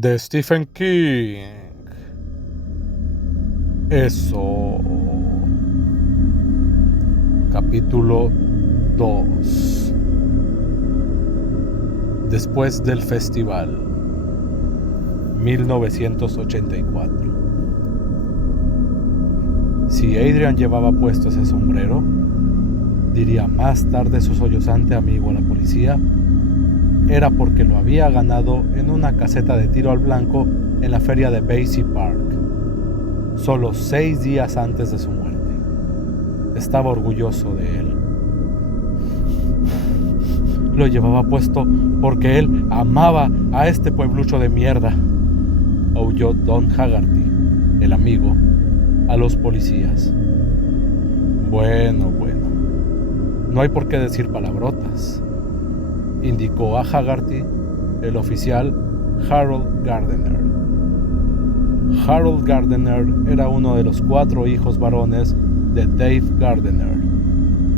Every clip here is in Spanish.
de Stephen King. Eso. Capítulo 2. Después del festival. 1984. Si Adrian llevaba puesto ese sombrero, diría más tarde su sollozante amigo a la policía, era porque lo había ganado en una caseta de tiro al blanco en la feria de Basie Park, solo 6 días antes de su muerte. Estaba orgulloso de él. Lo llevaba puesto porque él amaba a este pueblucho de mierda, aulló Don Haggerty, el amigo, a los policías. Bueno, no hay por qué decir palabrotas, indicó a Haggerty el oficial Harold Gardner. Harold Gardner era uno de los 4 hijos varones de Dave Gardner.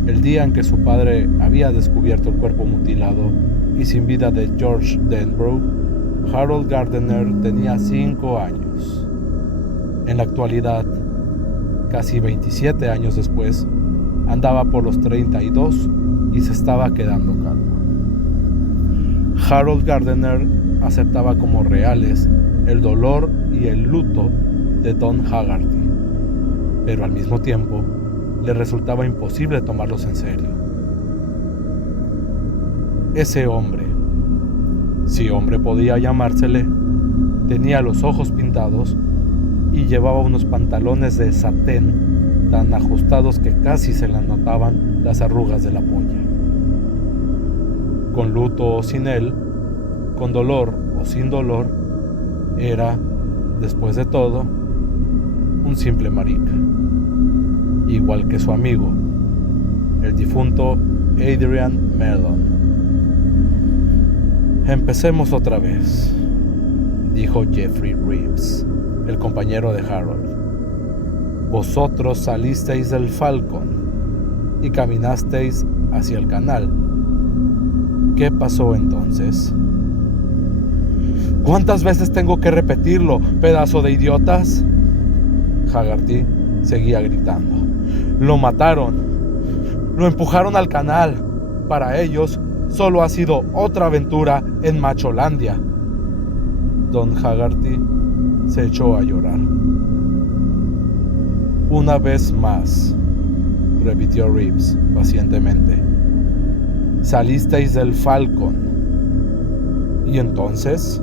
El día en que su padre había descubierto el cuerpo mutilado y sin vida de George Denbrough, Harold Gardner tenía 5 años. En la actualidad, casi 27 años después, andaba por los 32 y se estaba quedando calvo. Harold Gardner aceptaba como reales el dolor y el luto de Don Haggerty, pero al mismo tiempo le resultaba imposible tomarlos en serio. Ese hombre, si hombre podía llamársele, tenía los ojos pintados y llevaba unos pantalones de satén tan ajustados que casi se le notaban las arrugas de la polla. Con luto o sin él, con dolor o sin dolor, era, después de todo, un simple marica, igual que su amigo, el difunto Adrian Mellon. Empecemos otra vez, dijo Jeffrey Reeves, el compañero de Harold. Vosotros salisteis del Falcon y caminasteis hacia el canal. ¿Qué pasó entonces? ¿Cuántas veces tengo que repetirlo, pedazo de idiotas? Haggerty seguía gritando. Lo mataron. Lo empujaron al canal. Para ellos, solo ha sido otra aventura en Macholandia. Don Haggerty se echó a llorar. Una vez más, repitió Reeves pacientemente. Salisteis del Falcon. ¿Y entonces?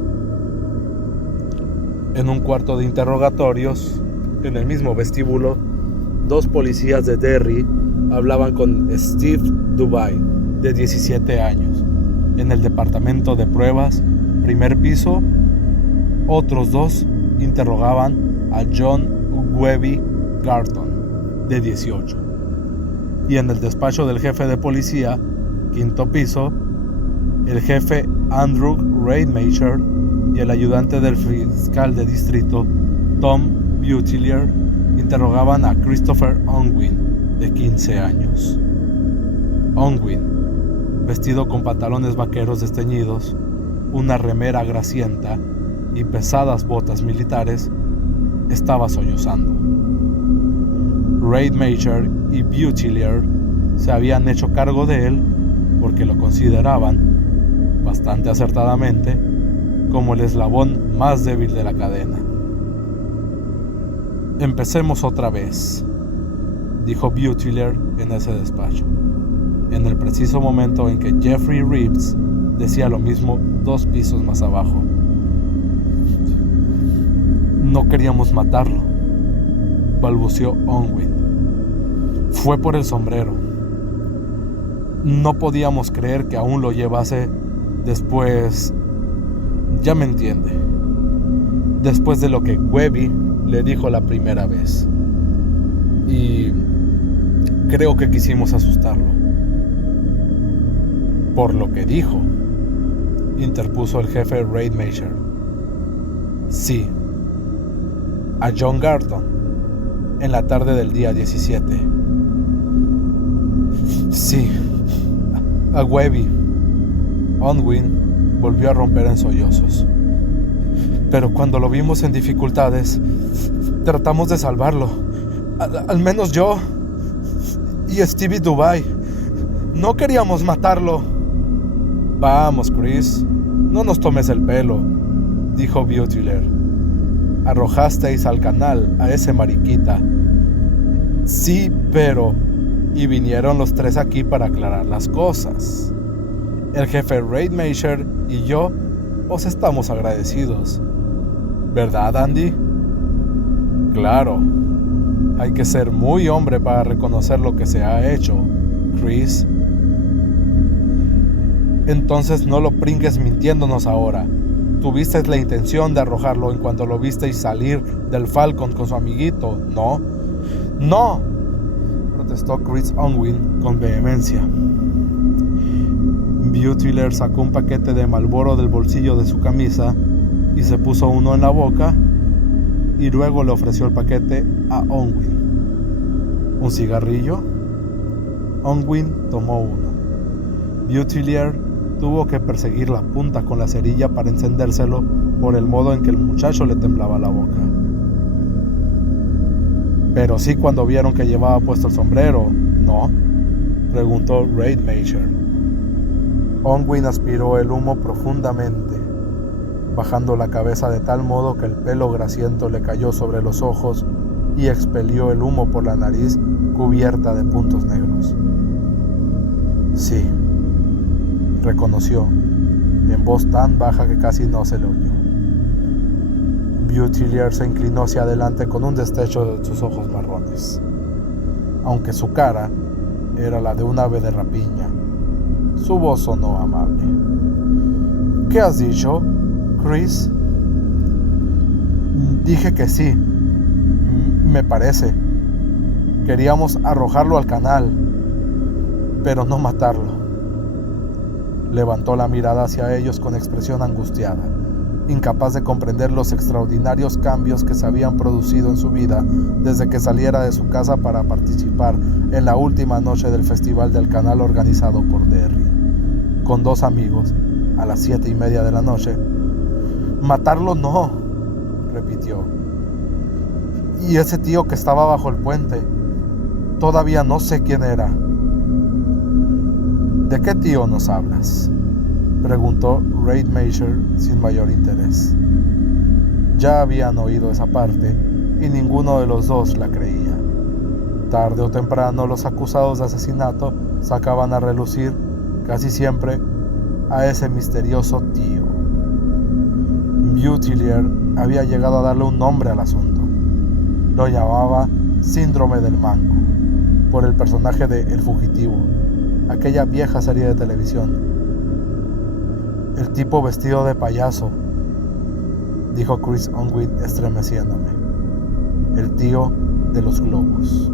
En un cuarto de interrogatorios, en el mismo vestíbulo, 2 policías de Derry hablaban con Steve Dubai, de 17 años. En el departamento de pruebas, primer piso, otros 2 interrogaban a John Webby Garton, de 18. Y en el despacho del jefe de policía, quinto piso, el jefe Andrew Rademacher y el ayudante del fiscal de distrito, Tom Butilier, interrogaban a Christopher Unwin, de 15 años. Unwin, vestido con pantalones vaqueros desteñidos, una remera grasienta y pesadas botas militares, estaba sollozando. Rademacher y Butilier se habían hecho cargo de él porque lo consideraban, bastante acertadamente, como el eslabón más débil de la cadena. Empecemos otra vez, dijo Butilier en ese despacho, en el preciso momento en que Jeffrey Reeves decía lo mismo 2 pisos más abajo. No queríamos matarlo, balbuceó Unwin. Fue por el sombrero. No podíamos creer que aún lo llevase después. Ya me entiende. Después de lo que Webby le dijo la primera vez. Y creo que quisimos asustarlo. Por lo que dijo, interpuso el jefe Rademacher. Sí, a John Garton, en la tarde del día 17. Sí, a Webby. Unwin volvió a romper en sollozos. Pero cuando lo vimos en dificultades, tratamos de salvarlo. Al menos yo y Stevie Dubai. No queríamos matarlo. Vamos, Chris, no nos tomes el pelo, dijo Butler. Arrojasteis al canal a ese mariquita. Sí, pero... Y vinieron los tres aquí para aclarar las cosas. El jefe Rademacher y yo os estamos agradecidos. ¿Verdad, Andy? Claro. Hay que ser muy hombre para reconocer lo que se ha hecho, Chris. Entonces no lo pringues mintiéndonos ahora. Tuvisteis la intención de arrojarlo en cuanto lo visteis salir del Falcon con su amiguito, ¿no? ¡No!, protestó Chris Unwin con vehemencia. Butler sacó un paquete de Marlboro del bolsillo de su camisa y se puso uno en la boca y luego le ofreció el paquete a Unwin. ¿Un cigarrillo? Unwin tomó uno. Butler tuvo que perseguir la punta con la cerilla para encendérselo por el modo en que el muchacho le temblaba la boca. Pero sí cuando vieron que llevaba puesto el sombrero, ¿no?, preguntó Rademacher. Unwin aspiró el humo profundamente, bajando la cabeza de tal modo que el pelo grasiento le cayó sobre los ojos y expelió el humo por la nariz cubierta de puntos negros. Sí, reconoció, en voz tan baja que casi no se le oyó. Butler se inclinó hacia adelante con un destello de sus ojos marrones. Aunque su cara era la de un ave de rapiña, su voz sonó amable. ¿Qué has dicho, Chris? Dije que sí, me parece. Queríamos arrojarlo al canal, pero no matarlo. Levantó la mirada hacia ellos con expresión angustiada, incapaz de comprender los extraordinarios cambios que se habían producido en su vida desde que saliera de su casa para participar en la última noche del Festival del Canal organizado por Derry, con dos amigos, a las 7:30 de la noche. «Matarlo no», repitió. «Y ese tío que estaba bajo el puente, todavía no sé quién era». «¿De qué tío nos hablas?», preguntó Rademacher sin mayor interés. Ya habían oído esa parte y ninguno de los dos la creía. Tarde o temprano los acusados de asesinato sacaban a relucir, casi siempre, a ese misterioso tío. Butler había llegado a darle un nombre al asunto. Lo llamaba Síndrome del Manco, por el personaje de El Fugitivo, aquella vieja serie de televisión. «El tipo vestido de payaso», dijo Chris Unwin estremeciéndome. «El tío de los globos».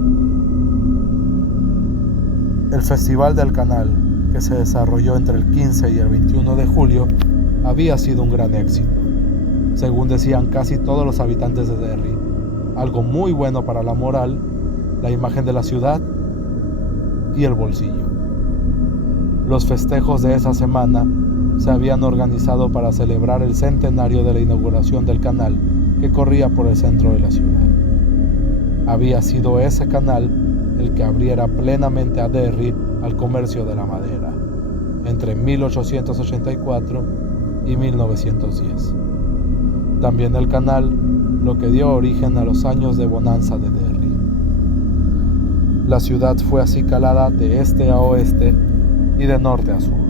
El Festival del Canal, que se desarrolló entre el 15 y el 21 de julio, había sido un gran éxito, según decían casi todos los habitantes de Derry. Algo muy bueno para la moral, la imagen de la ciudad y el bolsillo. Los festejos de esa semana se habían organizado para celebrar el centenario de la inauguración del canal que corría por el centro de la ciudad. Había sido ese canal el que abriera plenamente a Derry al comercio de la madera, entre 1884 y 1910. También el canal, lo que dio origen a los años de bonanza de Derry. La ciudad fue acicalada de este a oeste y de norte a sur.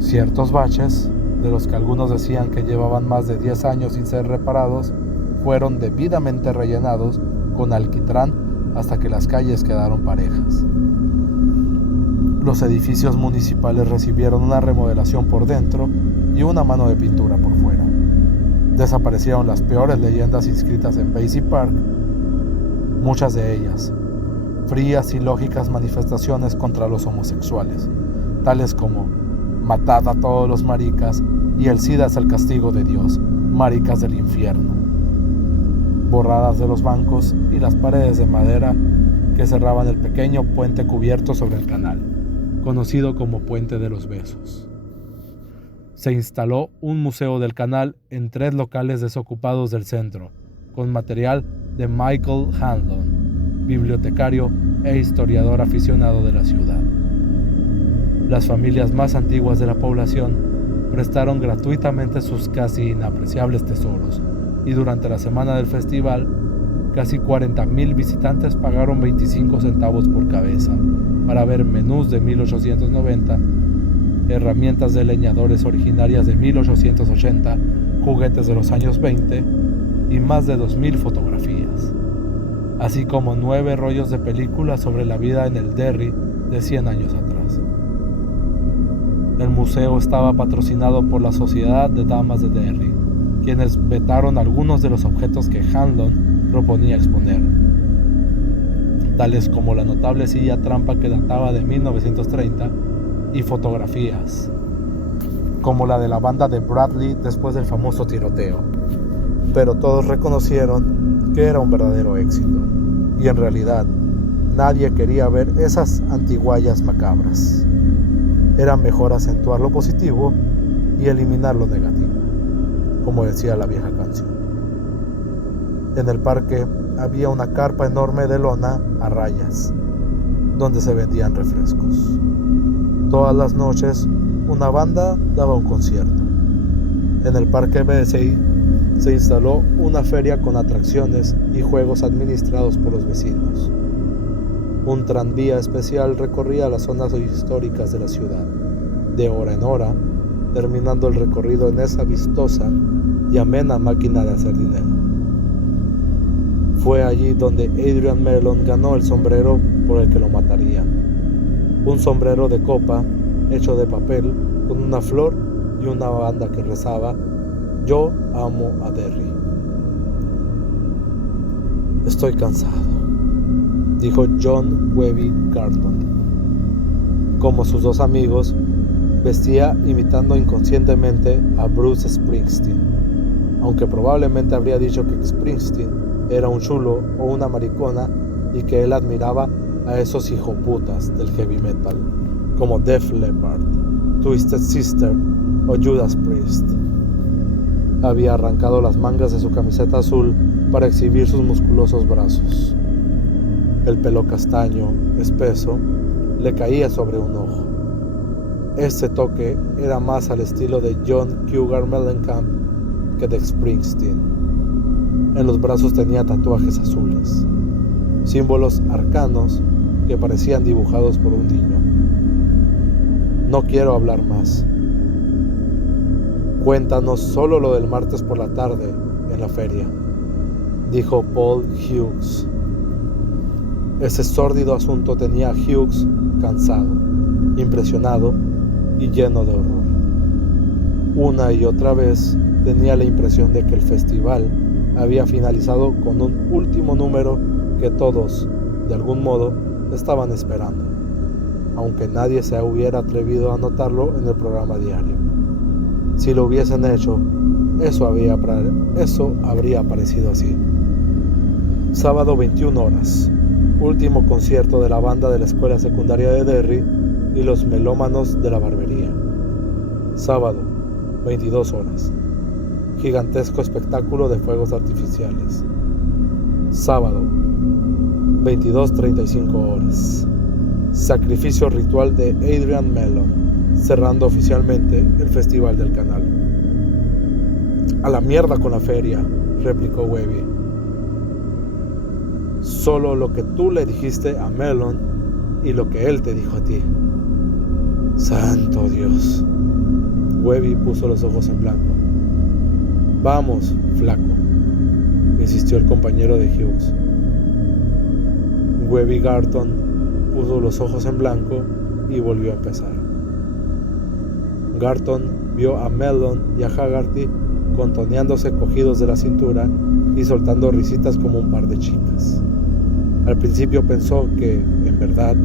Ciertos baches, de los que algunos decían que llevaban más de 10 años sin ser reparados, fueron debidamente rellenados con alquitrán hasta que las calles quedaron parejas. Los edificios municipales recibieron una remodelación por dentro y una mano de pintura por fuera. Desaparecieron las peores leyendas inscritas en Basie Park, muchas de ellas frías y lógicas manifestaciones contra los homosexuales, tales como «Matad a todos los maricas» y «El SIDA es el castigo de Dios, maricas del infierno», borradas de los bancos y las paredes de madera que cerraban el pequeño puente cubierto sobre el canal, conocido como Puente de los Besos. Se instaló un museo del canal en 3 locales desocupados del centro, con material de Michael Hanlon, bibliotecario e historiador aficionado de la ciudad. Las familias más antiguas de la población prestaron gratuitamente sus casi inapreciables tesoros, y durante la semana del festival, casi 40,000 visitantes pagaron 25 centavos por cabeza para ver menús de 1890, herramientas de leñadores originarias de 1880, juguetes de los años 20 y más de 2,000 fotografías, así como 9 rollos de películas sobre la vida en el Derry de 100 años atrás. El museo estaba patrocinado por la Sociedad de Damas de Derry, quienes vetaron algunos de los objetos que Hanlon proponía exponer, tales como la notable silla trampa que databa de 1930 y fotografías, como la de la banda de Bradley después del famoso tiroteo. Pero todos reconocieron que era un verdadero éxito, y en realidad nadie quería ver esas antiguallas macabras. Era mejor acentuar lo positivo y eliminar lo negativo, como decía la vieja canción. En el parque había una carpa enorme de lona a rayas, donde se vendían refrescos. Todas las noches, una banda daba un concierto. En el parque BSI se instaló una feria con atracciones y juegos administrados por los vecinos. Un tranvía especial recorría las zonas históricas de la ciudad, de hora en hora, terminando el recorrido en esa vistosa y amena máquina de hacer dinero. Fue allí donde Adrian Mellon ganó el sombrero por el que lo mataría. Un sombrero de copa hecho de papel con una flor y una banda que rezaba: "Yo amo a Derry". Estoy cansado, dijo John Webby Garton. Como sus 2 amigos, vestía imitando inconscientemente a Bruce Springsteen, aunque probablemente habría dicho que Springsteen era un chulo o una maricona y que él admiraba a esos hijoputas del heavy metal, como Def Leppard, Twisted Sister o Judas Priest. Había arrancado las mangas de su camiseta azul para exhibir sus musculosos brazos. El pelo castaño, espeso, le caía sobre un ojo. Este toque era más al estilo de John Cougar Mellencamp que de Springsteen. En los brazos tenía tatuajes azules, símbolos arcanos que parecían dibujados por un niño. No quiero hablar más. Cuéntanos solo lo del martes por la tarde en la feria, dijo Paul Hughes. Ese sórdido asunto tenía a Hughes cansado, impresionado y lleno de horror. Una y otra vez tenía la impresión de que el festival había finalizado con un último número que todos, de algún modo, estaban esperando, aunque nadie se hubiera atrevido a anotarlo en el programa diario. Si lo hubiesen hecho, eso habría aparecido así. Sábado 21 horas. Último concierto de la banda de la escuela secundaria de Derry y los melómanos de la barbería. Sábado, 22 horas. Gigantesco espectáculo de fuegos artificiales. Sábado, 22:35 horas. Sacrificio ritual de Adrian Mellon, cerrando oficialmente el Festival del Canal. A la mierda con la feria, replicó Webby. Solo lo que tú le dijiste a Mellon y lo que él te dijo a ti. Santo Dios. Webby puso los ojos en blanco. Vamos, flaco, insistió el compañero de Hughes. Webby Garton puso los ojos en blanco y volvió a empezar. Garton vio a Mellon y a Haggerty contoneándose cogidos de la cintura y soltando risitas como un par de chicas. Al principio pensó que, en verdad,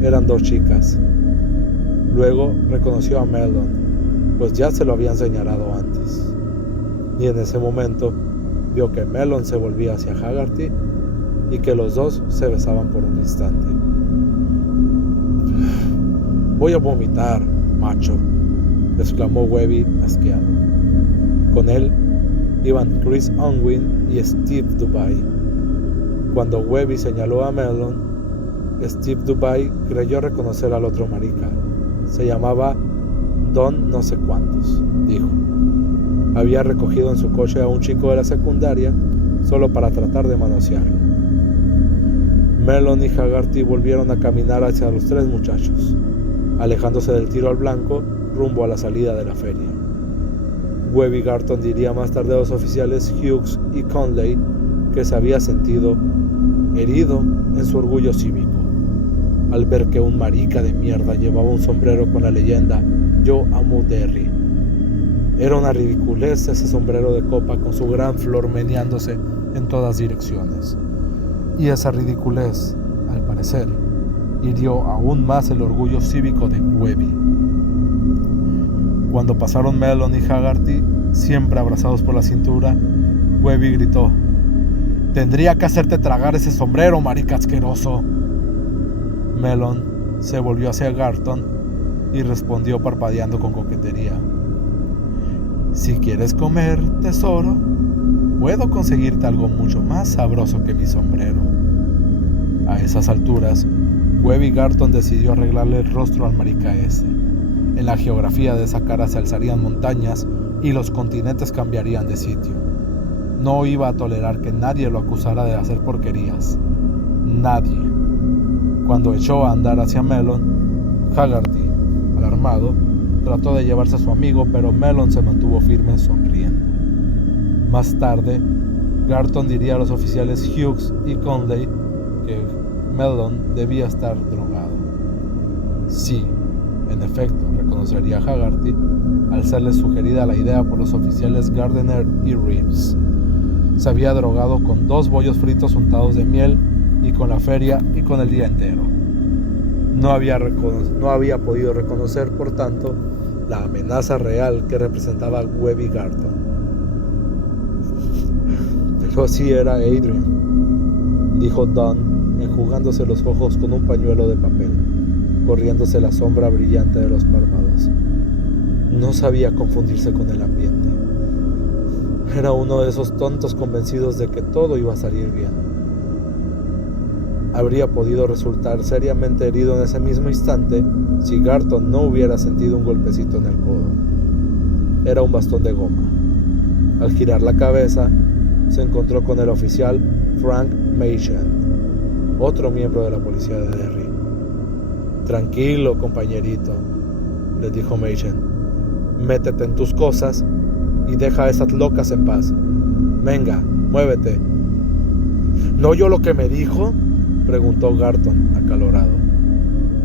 eran 2 chicas. Luego reconoció a Mellon, pues ya se lo habían señalado antes. Y en ese momento vio que Mellon se volvía hacia Haggerty y que los dos se besaban por un instante. Voy a vomitar, macho, exclamó Webby asqueado. Con él iban Chris Unwin y Steve Dubai. Cuando Webby señaló a Mellon, Steve Dubai creyó reconocer al otro marica. Se llamaba Don no sé cuántos, dijo. Había recogido en su coche a un chico de la secundaria solo para tratar de manosearlo. Mellon y Haggerty volvieron a caminar hacia los tres muchachos, alejándose del tiro al blanco rumbo a la salida de la feria. Webby Garton diría más tarde a los oficiales Hughes y Conley que se había sentido herido en su orgullo cívico al ver que un marica de mierda llevaba un sombrero con la leyenda "Yo amo Derry". Era una ridiculez ese sombrero de copa con su gran flor meneándose en todas direcciones. Y esa ridiculez, al parecer, hirió aún más el orgullo cívico de Webby. Cuando pasaron Mellon y Haggerty, siempre abrazados por la cintura, Webby gritó: «Tendría que hacerte tragar ese sombrero, marica asqueroso». Mellon se volvió hacia Garton y respondió parpadeando con coquetería: «Si quieres comer, tesoro, puedo conseguirte algo mucho más sabroso que mi sombrero». A esas alturas, Webby Garton decidió arreglarle el rostro al marica ese. En la geografía de esa cara se alzarían montañas y los continentes cambiarían de sitio. No iba a tolerar que nadie lo acusara de hacer porquerías. Nadie. Cuando echó a andar hacia Mellon, Haggerty, alarmado, trató de llevarse a su amigo, pero Mellon se mantuvo firme sonriendo. Más tarde, Garton diría a los oficiales Hughes y Conley que Mellon debía estar drogado. Sí, en efecto, reconocería a Haggerty al serle sugerida la idea por los oficiales Gardner y Reeves. Se había drogado con 2 bollos fritos untados de miel y con la feria y con el día entero. No había podido reconocer, por tanto, la amenaza real que representaba Webby Garton. Pero así era Adrian, dijo Don, enjugándose los ojos con un pañuelo de papel, corriéndose la sombra brillante de los párpados. No sabía confundirse con el ambiente. Era uno de esos tontos convencidos de que todo iba a salir bien. Habría podido resultar seriamente herido en ese mismo instante si Garton no hubiera sentido un golpecito en el codo. Era un bastón de goma. Al girar la cabeza, se encontró con el oficial Frank Machen, otro miembro de la policía de Derry. «Tranquilo, compañerito», le dijo Machen. «Métete en tus cosas y deja a esas locas en paz. Venga, muévete». «¿No oyó lo que me dijo?», preguntó Garton, acalorado.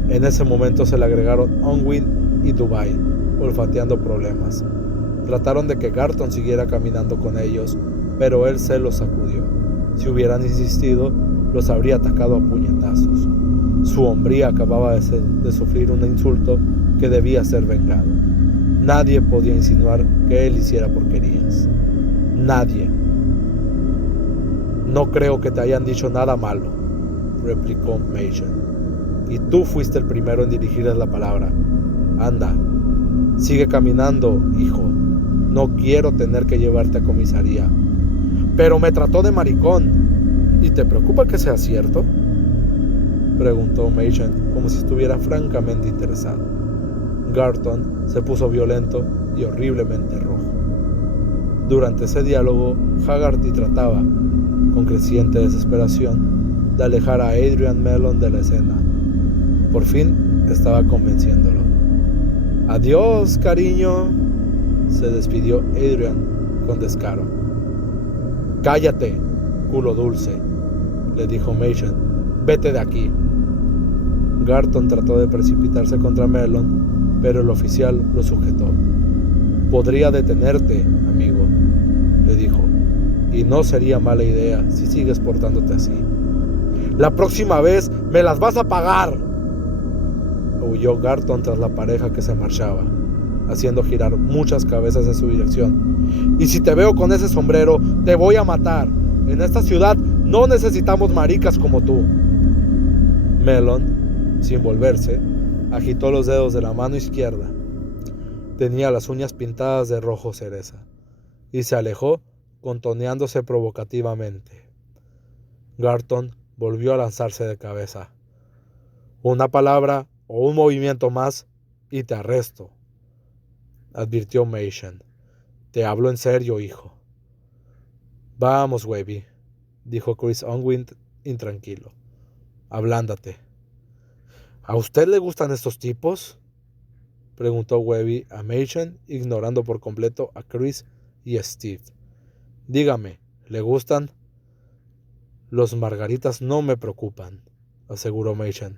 En ese momento se le agregaron Unwin y Dubai, olfateando problemas. Trataron de que Garton siguiera caminando con ellos, pero él se los sacudió. Si hubieran insistido, los habría atacado a puñetazos. Su hombría acababa de sufrir un insulto que debía ser vengado. Nadie podía insinuar que él hiciera porquerías. Nadie. «No creo que te hayan dicho nada malo», replicó Machen. «Y tú fuiste el primero en dirigirles la palabra. Anda, sigue caminando, hijo. No quiero tener que llevarte a comisaría». «Pero me trató de maricón». «¿Y te preocupa que sea cierto?», preguntó Machen, como si estuviera francamente interesado. Garton se puso violento y horriblemente rojo. Durante ese diálogo, Haggerty trataba, con creciente desesperación, de alejar a Adrian Mellon de la escena. Por fin estaba convenciéndolo. «Adiós, cariño», se despidió Adrian con descaro. «Cállate, culo dulce», le dijo Machen. «Vete de aquí». Garton trató de precipitarse contra Mellon, pero el oficial lo sujetó. «Podría detenerte, amigo», le dijo, «y no sería mala idea si sigues portándote así». «La próxima vez me las vas a pagar», aulló Garton tras la pareja que se marchaba, haciendo girar muchas cabezas en su dirección. «Y si te veo con ese sombrero, te voy a matar. En esta ciudad no necesitamos maricas como tú». Mellon, sin volverse, agitó los dedos de la mano izquierda. Tenía las uñas pintadas de rojo cereza, y se alejó contoneándose provocativamente. Garton volvió a lanzarse de cabeza. «Una palabra o un movimiento más y te arresto», advirtió Machen. «Te hablo en serio, hijo». «Vamos, Webby», dijo Chris Unwin intranquilo. «Ablándate». «¿A usted le gustan estos tipos?», preguntó Webby a Machen, ignorando por completo a Chris y a Steve. «Dígame, ¿le gustan?» «Los margaritas no me preocupan», aseguró Machen.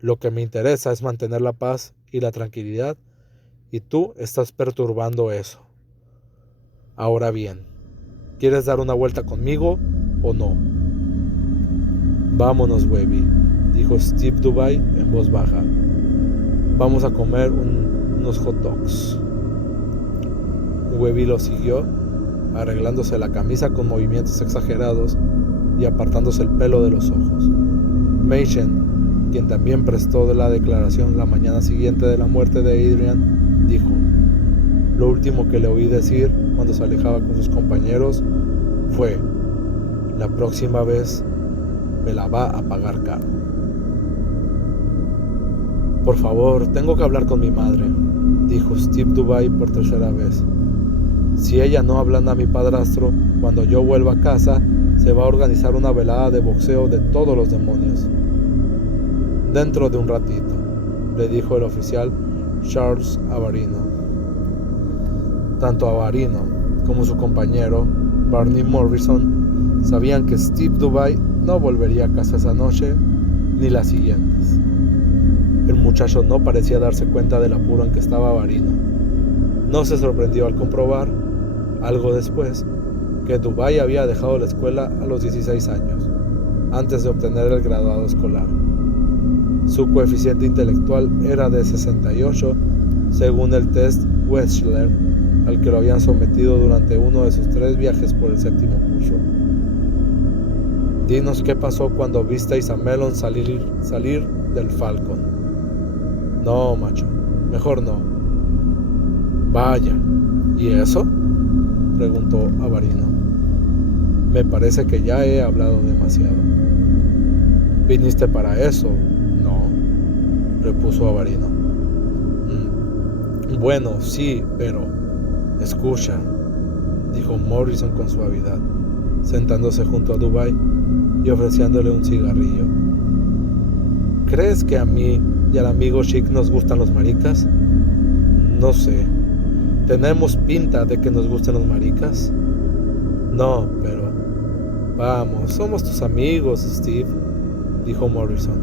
«Lo que me interesa es mantener la paz y la tranquilidad, y tú estás perturbando eso. Ahora bien, ¿quieres dar una vuelta conmigo o no?» «Vámonos, Webby», dijo Steve Dubai en voz baja. «Vamos a comer unos hot dogs». Webby lo siguió, arreglándose la camisa con movimientos exagerados y apartándose el pelo de los ojos. Machen, quien también prestó la declaración la mañana siguiente de la muerte de Adrian, dijo: «Lo último que le oí decir cuando se alejaba con sus compañeros fue: la próxima vez me la va a pagar caro». «Por favor, tengo que hablar con mi madre», dijo Steve Dubai por tercera vez. «Si ella no ablanda a mi padrastro, cuando yo vuelva a casa, se va a organizar una velada de boxeo de todos los demonios». «Dentro de un ratito», le dijo el oficial Charles Avarino. Tanto Avarino como su compañero, Barney Morrison, sabían que Steve Dubai no volvería a casa esa noche ni las siguientes. El muchacho no parecía darse cuenta del apuro en que estaba Avarino. No se sorprendió al comprobar, algo después, que Dubai había dejado la escuela a los 16 años, antes de obtener el graduado escolar. Su coeficiente intelectual era de 68, según el test Wechsler, al que lo habían sometido durante uno de sus 3 viajes por el 7º curso. «Dinos qué pasó cuando visteis a Mellon salir del Falcon». «No, macho, mejor no». «Vaya, ¿y eso?», preguntó Avarino. «Me parece que ya he hablado demasiado». «¿Viniste para eso?». «No», repuso Avarino. «Bueno, sí, pero...». «Escucha», dijo Morrison con suavidad, sentándose junto a Dubai y ofreciéndole un cigarrillo. «¿Crees que a mí y al amigo Chic nos gustan los maricas?». «No sé. ¿Tenemos pinta de que nos gusten los maricas?». «No, pero...». «Vamos, somos tus amigos, Steve», dijo Morrison.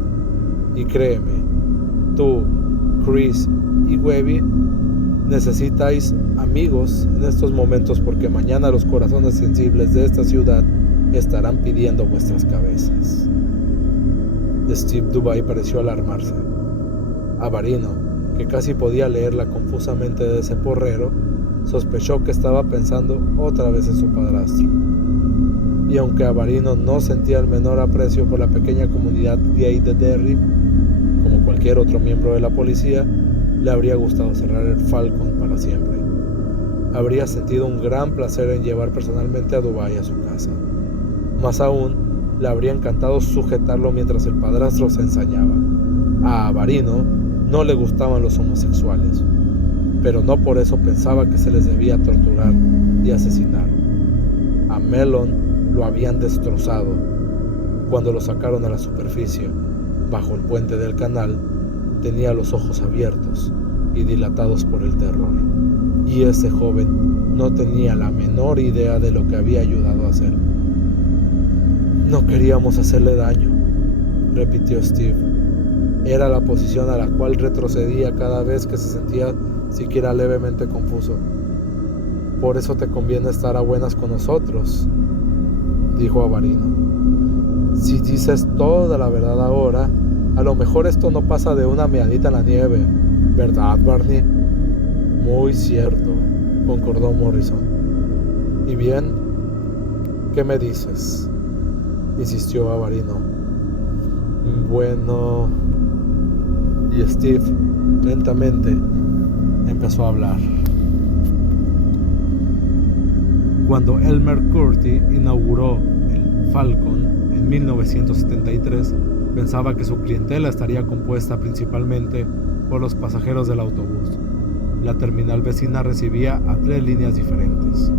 «Y créeme, tú, Chris y Webby necesitáis amigos en estos momentos, porque mañana los corazones sensibles de esta ciudad estarán pidiendo vuestras cabezas». Steve Dubai pareció alarmarse. Avarino, que casi podía leer la confusa mente de ese porrero, sospechó que estaba pensando otra vez en su padrastro. Y aunque Avarino no sentía el menor aprecio por la pequeña comunidad gay de Derry, como cualquier otro miembro de la policía, le habría gustado cerrar el Falcon para siempre. Habría sentido un gran placer en llevar personalmente a Dubai a su casa. Más aún, le habría encantado sujetarlo mientras el padrastro se ensañaba. A Avarino no le gustaban los homosexuales, pero no por eso pensaba que se les debía torturar y asesinar. A Mellon lo habían destrozado. Cuando lo sacaron a la superficie, bajo el puente del canal, tenía los ojos abiertos y dilatados por el terror, y ese joven no tenía la menor idea de lo que había ayudado a hacer. «No queríamos hacerle daño», repitió Steve. Era la posición a la cual retrocedía cada vez que se sentía siquiera levemente confuso. «Por eso te conviene estar a buenas con nosotros», dijo Avarino. «Si dices toda la verdad ahora, a lo mejor esto no pasa de una meadita en la nieve, ¿verdad, Barney?». «Muy cierto», concordó Morrison. «¿Y bien? ¿Qué me dices?», insistió Avarino. «Bueno...». Y Steve, lentamente, empezó empezó a hablar. Cuando Elmer Curti inauguró el Falcon en 1973, pensaba que su clientela estaría compuesta principalmente por los pasajeros del autobús. La terminal vecina recibía a 3 líneas diferentes.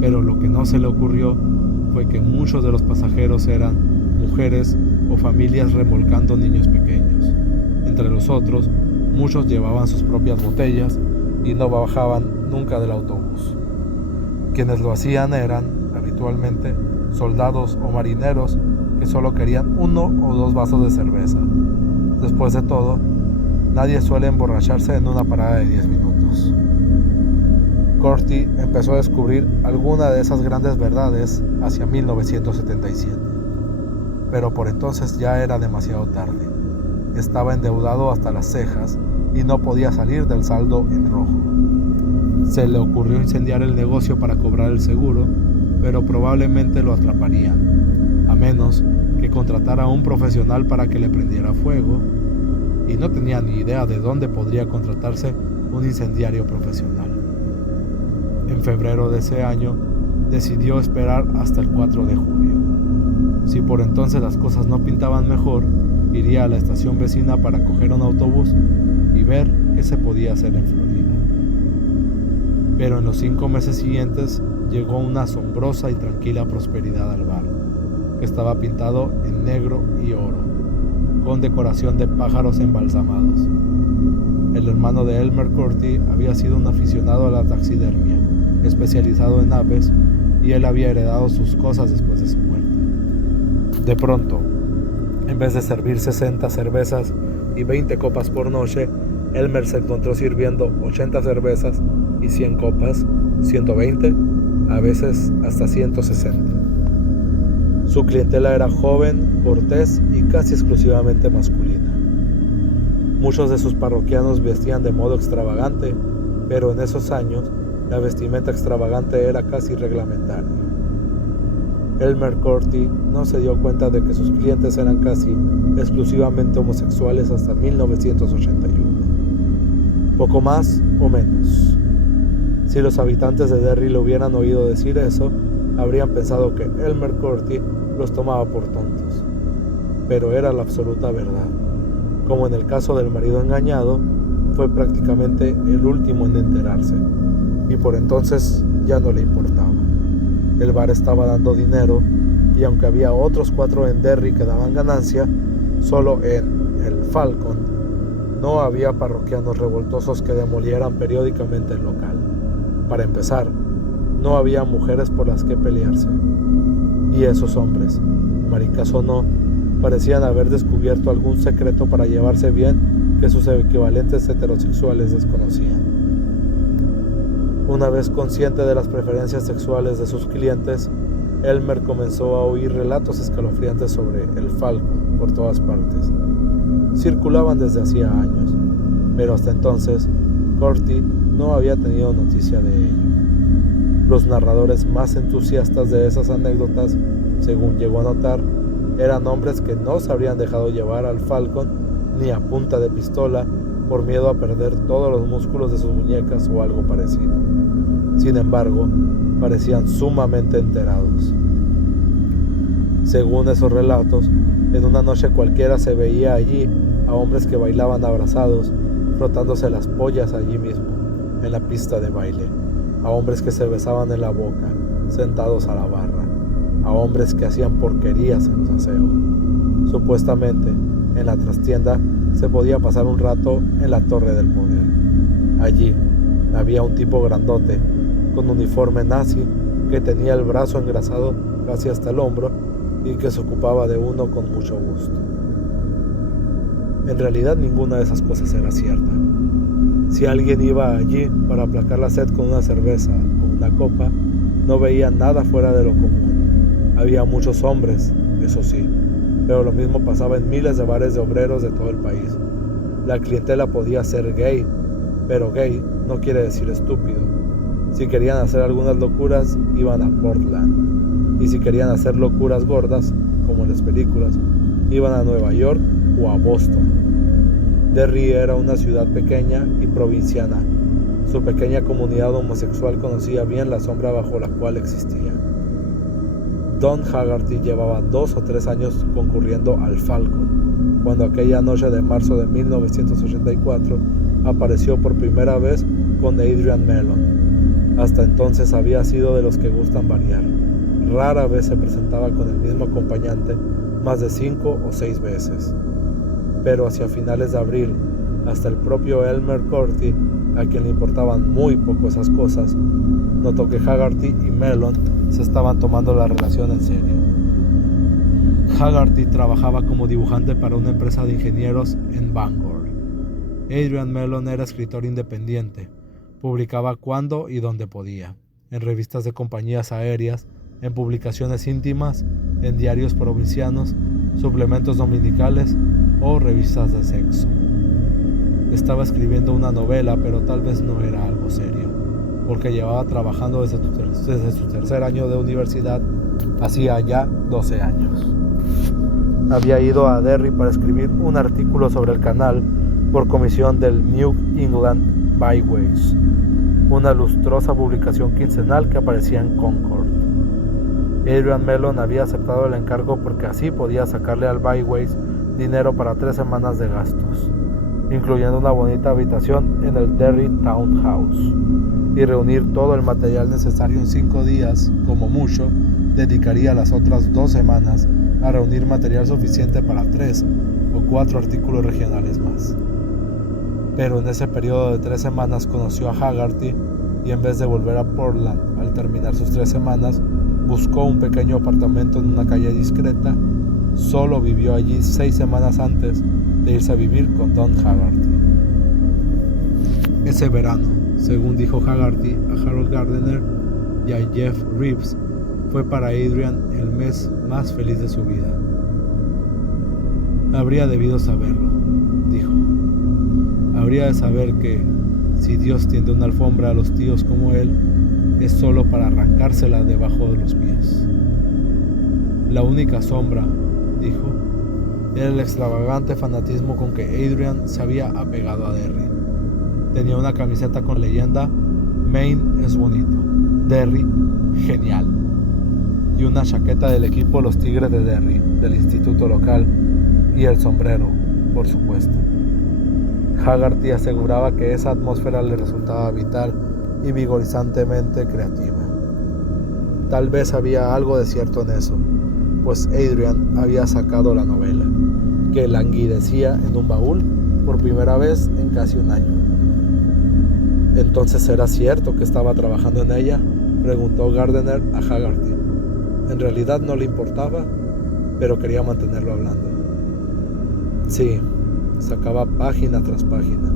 Pero lo que no se le ocurrió fue que muchos de los pasajeros eran mujeres o familias remolcando niños pequeños. Entre los otros, muchos llevaban sus propias botellas y no bajaban nunca del autobús. Quienes lo hacían eran, habitualmente, soldados o marineros que solo querían 1 o 2 vasos de cerveza. Después de todo, nadie suele emborracharse en una parada de 10 minutos. Curti empezó a descubrir alguna de esas grandes verdades hacia 1977. Pero por entonces ya era demasiado tarde. Estaba endeudado hasta las cejas y no podía salir del saldo en rojo. Se le ocurrió incendiar el negocio para cobrar el seguro, pero probablemente lo atraparían, a menos que contratara a un profesional para que le prendiera fuego, y no tenía ni idea de dónde podría contratarse un incendiario profesional. En febrero de ese año, decidió esperar hasta el 4 de julio. Si por entonces las cosas no pintaban mejor, iría a la estación vecina para coger un autobús y ver qué se podía hacer en Florida. Pero en los 5 meses siguientes llegó una asombrosa y tranquila prosperidad al bar, que estaba pintado en negro y oro, con decoración de pájaros embalsamados. El hermano de Elmer Curti había sido un aficionado a la taxidermia, especializado en aves, y él había heredado sus cosas después de su muerte. De pronto, en vez de servir 60 cervezas y 20 copas por noche, Elmer se encontró sirviendo 80 cervezas y 100 copas, 120, a veces hasta 160. Su clientela era joven, cortés y casi exclusivamente masculina. Muchos de sus parroquianos vestían de modo extravagante, pero en esos años la vestimenta extravagante era casi reglamentaria. Elmer Curti no se dio cuenta de que sus clientes eran casi exclusivamente homosexuales hasta 1981. Poco más o menos. Si los habitantes de Derry le hubieran oído decir eso, habrían pensado que Elmer Curti los tomaba por tontos. Pero era la absoluta verdad. Como en el caso del marido engañado, fue prácticamente el último en enterarse, y por entonces ya no le importaba. El bar estaba dando dinero, y aunque había otros 4 en Derry que daban ganancia, solo en el Falcon no había parroquianos revoltosos que demolieran periódicamente el local. Para empezar, no había mujeres por las que pelearse. Y esos hombres, maricas o no, parecían haber descubierto algún secreto para llevarse bien que sus equivalentes heterosexuales desconocían. Una vez consciente de las preferencias sexuales de sus clientes, Elmer comenzó a oír relatos escalofriantes sobre el Falcon por todas partes. Circulaban desde hacía años, pero hasta entonces Curti no había tenido noticia de ello. Los narradores más entusiastas de esas anécdotas, según llegó a notar, eran hombres que no se habrían dejado llevar al Falcon ni a punta de pistola por miedo a perder todos los músculos de sus muñecas o algo parecido. Sin embargo, parecían sumamente enterados. Según esos relatos, en una noche cualquiera se veía allí a hombres que bailaban abrazados, frotándose las pollas allí mismo, en la pista de baile, a hombres que se besaban en la boca, sentados a la barra, a hombres que hacían porquerías en los aseos. Supuestamente, en la trastienda se podía pasar un rato en la Torre del Poder. Allí había un tipo grandote, con uniforme nazi, que tenía el brazo engrasado casi hasta el hombro y que se ocupaba de uno con mucho gusto. En realidad ninguna de esas cosas era cierta. Si alguien iba allí para aplacar la sed con una cerveza o una copa, no veía nada fuera de lo común. Había muchos hombres, eso sí, pero lo mismo pasaba en miles de bares de obreros de todo el país. La clientela podía ser gay, pero gay no quiere decir estúpido. Si querían hacer algunas locuras, iban a Portland. Y si querían hacer locuras gordas, como en las películas, iban a Nueva York o a Boston. Derry era una ciudad pequeña y provinciana, Su pequeña comunidad homosexual conocía bien la sombra bajo la cual existía. Don Haggerty llevaba 2 o 3 años concurriendo al Falcon, cuando aquella noche de marzo de 1984 apareció por primera vez con Adrian Mellon. Hasta entonces había sido de los que gustan variar. Rara vez se presentaba con el mismo acompañante más de 5 o 6 veces. Pero hacia finales de abril, hasta el propio Elmer Corti, a quien le importaban muy poco esas cosas, notó que Haggerty y Mellon se estaban tomando la relación en serio. Haggerty trabajaba como dibujante para una empresa de ingenieros en Bangor. Adrian Mellon era escritor independiente. Publicaba cuando y donde podía, en revistas de compañías aéreas, en publicaciones íntimas, en diarios provincianos, suplementos dominicales o revistas de sexo. Estaba escribiendo una novela, pero tal vez no era algo serio, porque llevaba trabajando desde su tercer año de universidad, hacía ya 12 años. Había ido a Derry para escribir un artículo sobre el canal por comisión del New England Byways, una lustrosa publicación quincenal que aparecía en Concord. Adrian Mellon había aceptado el encargo porque así podía sacarle al Byways dinero para 3 semanas de gastos, incluyendo una bonita habitación en el Derry Townhouse, y reunir todo el material necesario en 5 días, como mucho. Dedicaría las otras 2 semanas a reunir material suficiente para 3 o 4 artículos regionales más. Pero en ese periodo de 3 semanas conoció a Haggerty y en vez de volver a Portland al terminar sus 3 semanas, buscó un pequeño apartamento en una calle discreta. Solo vivió allí 6 semanas antes de irse a vivir con Don Haggerty. Ese verano, según dijo Haggerty a Harold Gardner y a Jeff Reeves, fue para Adrian el mes más feliz de su vida. Habría debido saberlo, dijo. Habría de saber que, si Dios tiende una alfombra a los tíos como él, es solo para arrancársela debajo de los pies. La única sombra, dijo, era el extravagante fanatismo con que Adrian se había apegado a Derry. Tenía una camiseta con leyenda Maine es bonito, Derry genial, y una chaqueta del equipo Los Tigres de Derry, del instituto local, y el sombrero, por supuesto. Haggerty aseguraba que esa atmósfera le resultaba vital y vigorizantemente creativa. Tal vez había algo de cierto en eso, pues Adrian había sacado la novela, que languidecía en un baúl por primera vez en casi un año. ¿Entonces era cierto que estaba trabajando en ella?, preguntó Gardner a Haggerty. En realidad no le importaba, pero quería mantenerlo hablando. Sí, sacaba página tras página.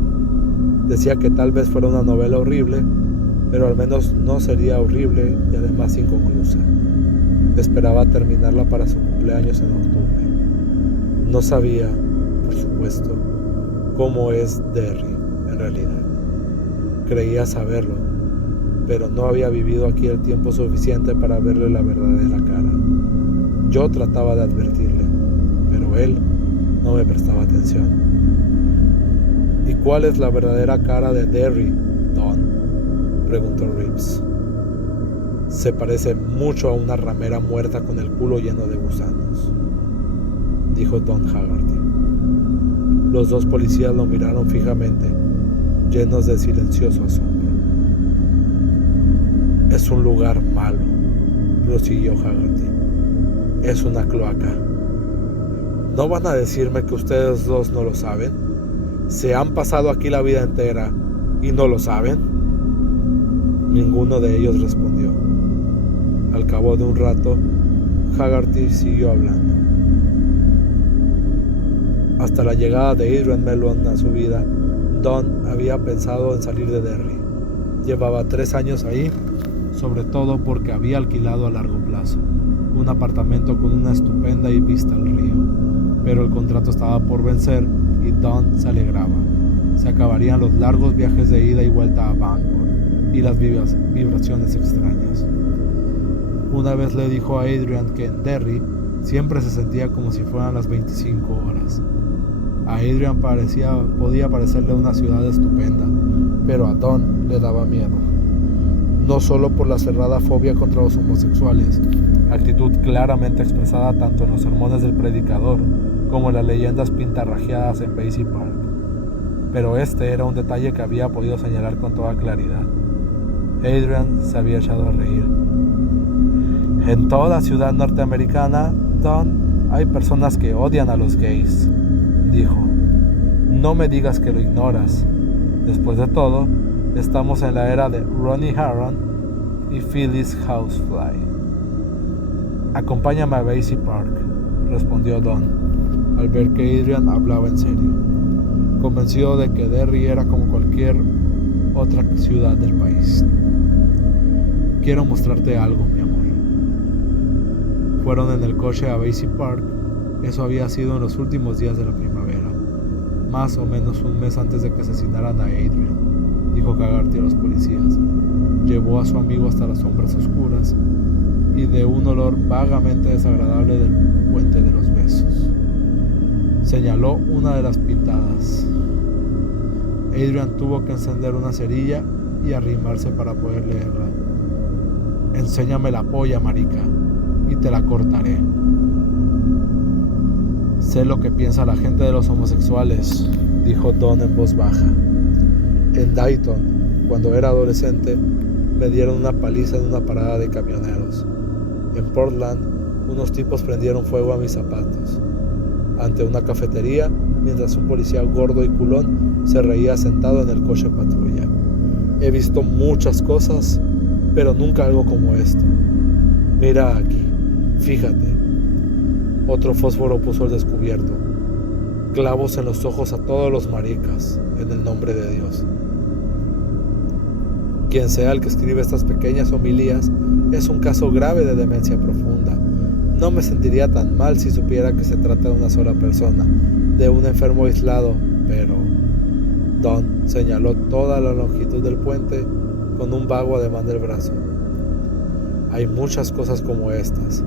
Decía que tal vez fuera una novela horrible, pero al menos no sería horrible y además inconclusa. Esperaba terminarla para su cumpleaños en octubre. No sabía, por supuesto, cómo es Derry en realidad. Creía saberlo, pero no había vivido aquí el tiempo suficiente para verle la verdadera cara. Yo trataba de advertirle, pero él no me prestaba atención. ¿Y cuál es la verdadera cara de Derry, Don?, preguntó Reeves. Se parece mucho a una ramera muerta con el culo lleno de gusanos, dijo Don Haggerty. Los 2 policías lo miraron fijamente, llenos de silencioso asombro. Es un lugar malo, prosiguió Haggerty. Es una cloaca. ¿No van a decirme que ustedes 2 no lo saben? ¿Se han pasado aquí la vida entera y no lo saben? Ninguno de ellos respondió. Al cabo de un rato, Haggerty siguió hablando. Hasta la llegada de Adrian Mellon a su vida, Don había pensado en salir de Derry. Llevaba 3 años ahí, sobre todo porque había alquilado a largo plazo un apartamento con una estupenda vista al río. Pero el contrato estaba por vencer y Don se alegraba. Se acabarían los largos viajes de ida y vuelta a Bangor y las vibraciones extrañas. Una vez le dijo a Adrian que en Derry siempre se sentía como si fueran las 25 horas. A Adrian podía parecerle una ciudad estupenda, pero a Don le daba miedo. No solo por la cerrada fobia contra los homosexuales, actitud claramente expresada tanto en los sermones del predicador como en las leyendas pintarrajeadas en Paisley Park. Pero este era un detalle que había podido señalar con toda claridad. Adrian se había echado a reír. En toda ciudad norteamericana, Don, hay personas que odian a los gays, dijo. No me digas que lo ignoras. Después de todo, estamos en la era de Ronnie Harron y Phyllis Housefly. Acompáñame a Paisley Park, respondió Don, al ver que Adrian hablaba en serio, convencido de que Derry era como cualquier otra ciudad del país. Quiero mostrarte algo, mi amor. Fueron en el coche a Paisley Park. Eso había sido en los últimos días de la primavera, más o menos un mes antes de que asesinaran a Adrian, dijo Haggerty a los policías. Llevó a su amigo hasta las sombras oscuras y de un olor vagamente desagradable del puente de los besos. Señaló una de las pintadas. Adrian tuvo que encender una cerilla y arrimarse para poder leerla. Enséñame la polla, marica, y te la cortaré. Sé lo que piensa la gente de los homosexuales, dijo Don en voz baja. En Dayton, cuando era adolescente, me dieron una paliza en una parada de camioneros. En Portland, unos tipos prendieron fuego a mis zapatos. Ante una cafetería, mientras un policía gordo y culón se reía sentado en el coche patrulla. He visto muchas cosas, pero nunca algo como esto. Mira aquí, fíjate. Otro fósforo puso al descubierto. Clavos en los ojos a todos los maricas, en el nombre de Dios. Quien sea el que escribe estas pequeñas homilías es un caso grave de demencia profunda. No me sentiría tan mal si supiera que se trata de una sola persona, de un enfermo aislado, pero... Don señaló toda la longitud del puente con un vago ademán del brazo. Hay muchas cosas como estas,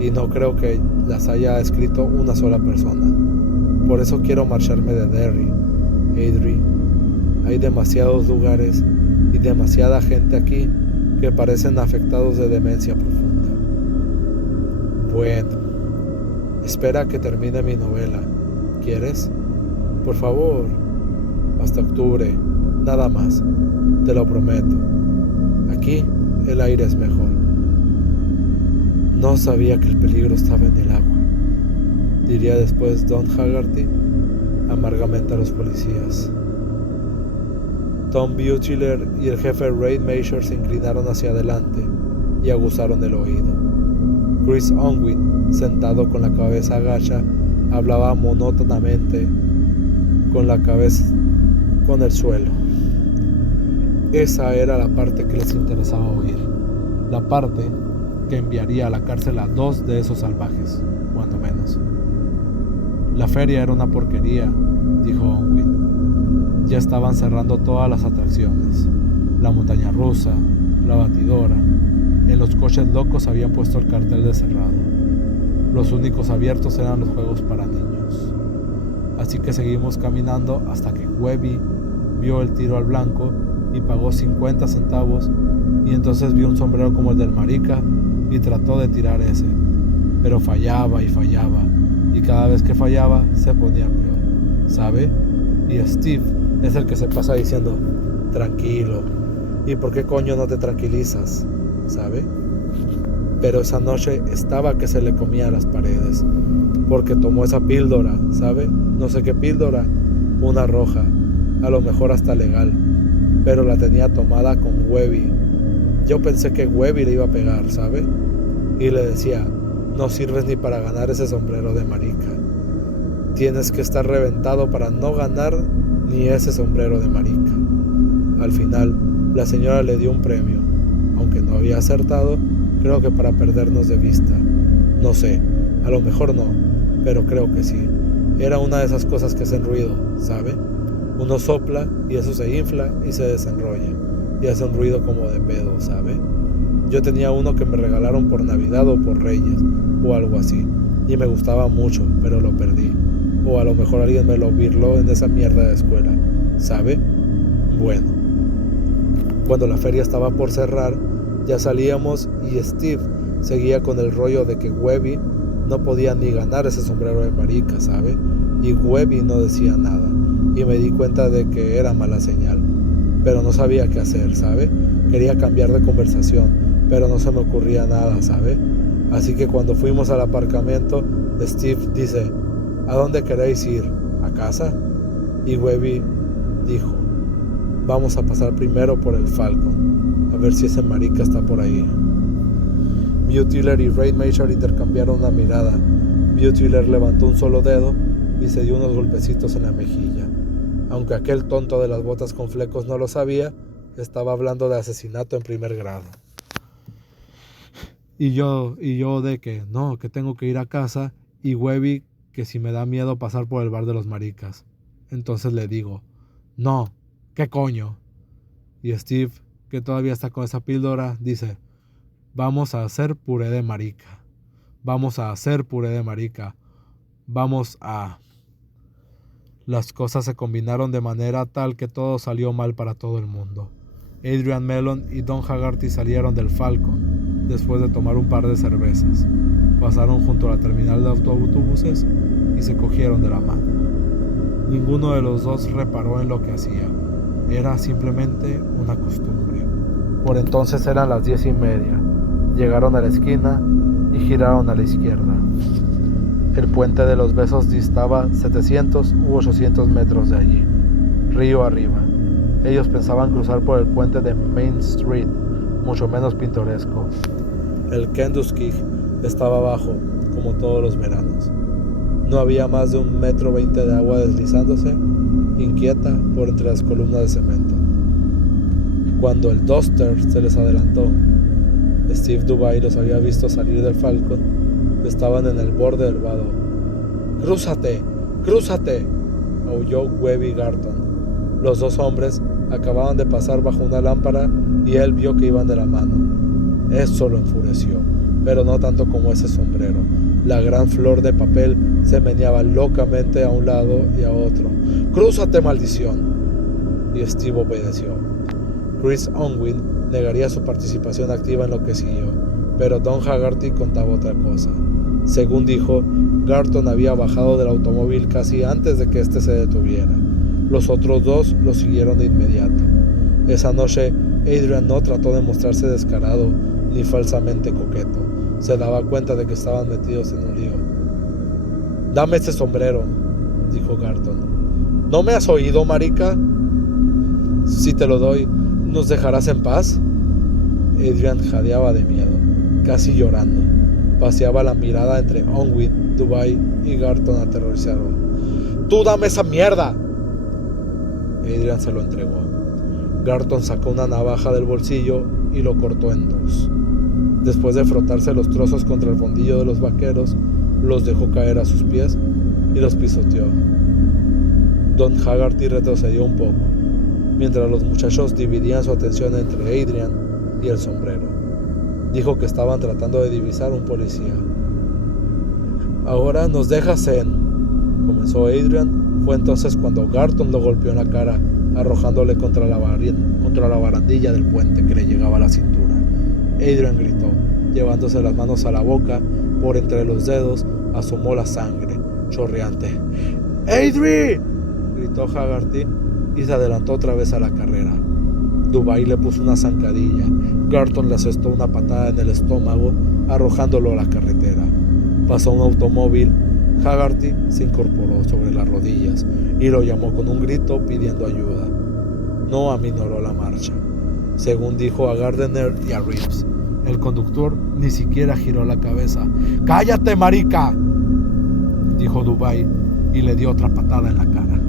y no creo que las haya escrito una sola persona. Por eso quiero marcharme de Derry, Adri. Hay demasiados lugares y demasiada gente aquí que parecen afectados de demencia profunda. Bueno, espera que termine mi novela. ¿Quieres? Por favor. Hasta octubre, nada más. Te lo prometo. Aquí el aire es mejor. No sabía que el peligro estaba en el agua, diría después Don Haggerty amargamente a los policías. Tom Butler y el jefe Ray Major se inclinaron hacia adelante y aguzaron el oído. Chris Unwin, sentado con la cabeza agacha, hablaba monótonamente con la cabeza con el suelo. Esa era la parte que les interesaba oír, la parte que enviaría a la cárcel a 2 de esos salvajes, cuando menos. La feria era una porquería, dijo Unwin. Ya estaban cerrando todas las atracciones, la montaña rusa, la batidora. En los coches locos habían puesto el cartel de cerrado. Los únicos abiertos eran los juegos para niños. Así que seguimos caminando hasta que Webby vio el tiro al blanco y pagó 50 centavos, y entonces vio un sombrero como el del marica y trató de tirar ese, pero fallaba, y cada vez que fallaba se ponía peor, ¿sabe? Y Steve es el que se pasa diciendo, tranquilo, ¿y por qué coño no te tranquilizas? ¿Sabe? Pero esa noche estaba que se le comía las paredes, porque tomó esa píldora, ¿sabe? No sé qué píldora, una roja, a lo mejor hasta legal, pero la tenía tomada con Webby. Yo pensé que Webby le iba a pegar, ¿sabe? Y le decía, no sirves ni para ganar ese sombrero de marica. Tienes que estar reventado para no ganar ni ese sombrero de marica. Al final, la señora le dio un premio. Aunque no había acertado, creo que para perdernos de vista. No sé, a lo mejor no, pero creo que sí. Era una de esas cosas que hacen ruido, ¿sabe? Uno sopla y eso se infla y se desenrolla, y hace un ruido como de pedo, ¿sabe? Yo tenía uno que me regalaron por Navidad o por Reyes, o algo así, y me gustaba mucho, pero lo perdí. O a lo mejor alguien me lo birló en esa mierda de escuela, ¿sabe? Bueno, Cuando la feria estaba por cerrar, ya salíamos y Steve seguía con el rollo de que Webby no podía ni ganar ese sombrero de marica, ¿sabe? Y Webby no decía nada, y me di cuenta de que era mala señal, pero no sabía qué hacer, ¿sabe? Quería cambiar de conversación, pero no se me ocurría nada, ¿sabe? Así que cuando fuimos al aparcamiento, Steve dice: ¿a dónde queréis ir? ¿A casa? Y Webby dijo: vamos a pasar primero por el Falcon, a ver si ese marica está por ahí. Butler y Rademacher intercambiaron una mirada. Butler levantó un solo dedo y se dio unos golpecitos en la mejilla. Aunque aquel tonto de las botas con flecos no lo sabía, estaba hablando de asesinato en primer grado. Y yo de que no, que tengo que ir a casa, y Webby que si me da miedo pasar por el bar de los maricas. Entonces le digo: no, ¿qué coño? Y Steve, que todavía está con esa píldora, dice: vamos a hacer puré de marica. Vamos a hacer puré de marica. Vamos a... Las cosas se combinaron de manera tal que todo salió mal para todo el mundo. Adrian Mellon y Don Haggerty salieron del Falcon después de tomar un par de cervezas. Pasaron junto a la terminal de autobuses y se cogieron de la mano. Ninguno de los dos reparó en lo que hacía. Era simplemente una costumbre. Por entonces eran las 10:30. Llegaron a la esquina y giraron a la izquierda. El puente de los Besos distaba 700 u 800 metros de allí, río arriba. Ellos pensaban cruzar por el puente de Main Street, mucho menos pintoresco. El Kentucky estaba abajo, como todos los veranos. No había más de 1,20 metros de agua deslizándose, inquieta, por entre las columnas de cemento. Cuando el Duster se les adelantó, Steve Dubay los había visto salir del Falcon. Estaban en el borde del vado. ¡Crúzate! ¡Crúzate!, aulló Webby Garton. Los dos hombres acababan de pasar bajo una lámpara y él vio que iban de la mano. Eso lo enfureció, pero no tanto como ese sombrero. La gran flor de papel se meneaba locamente a un lado y a otro. ¡Crúzate, maldición! Y Steve obedeció. Chris Unwin negaría su participación activa en lo que siguió, pero Don Haggerty contaba otra cosa. Según dijo, Garton había bajado del automóvil casi antes de que éste se detuviera. Los otros dos lo siguieron de inmediato. Esa noche, Adrian no trató de mostrarse descarado ni falsamente coqueto. Se daba cuenta de que estaban metidos en un lío. «Dame ese sombrero», dijo Garton. «¿No me has oído, marica? Si te lo doy, ¿nos dejarás en paz?» Adrian jadeaba de miedo, casi llorando. Paseaba la mirada entre Unwin, Dubay y Garton aterrorizado. «¡Tú dame esa mierda!» Adrian se lo entregó. Garton sacó una navaja del bolsillo y lo cortó en dos. Después de frotarse los trozos contra el fondillo de los vaqueros, los dejó caer a sus pies y los pisoteó. Don Haggerty retrocedió un poco, mientras los muchachos dividían su atención entre Adrian y el sombrero. Dijo que estaban tratando de divisar un policía. «Ahora nos dejas comenzó Adrian. Fue entonces cuando Garton lo golpeó en la cara, arrojándole contra la barandilla del puente que le llegaba a la cintura. Adrian gritó, llevándose las manos a la boca. Por entre los dedos asomó la sangre, chorreante. «¡Adri!», gritó Haggerty y se adelantó otra vez a la carrera. Dubay le puso una zancadilla. Garton le asestó una patada en el estómago, arrojándolo a la carretera. Pasó un automóvil. Haggerty se incorporó sobre las rodillas y lo llamó con un grito pidiendo ayuda. No aminoró la marcha. Según dijo a Gardner y a Reeves, el conductor ni siquiera giró la cabeza. «¡Cállate, marica!», dijo Dubay y le dio otra patada en la cara.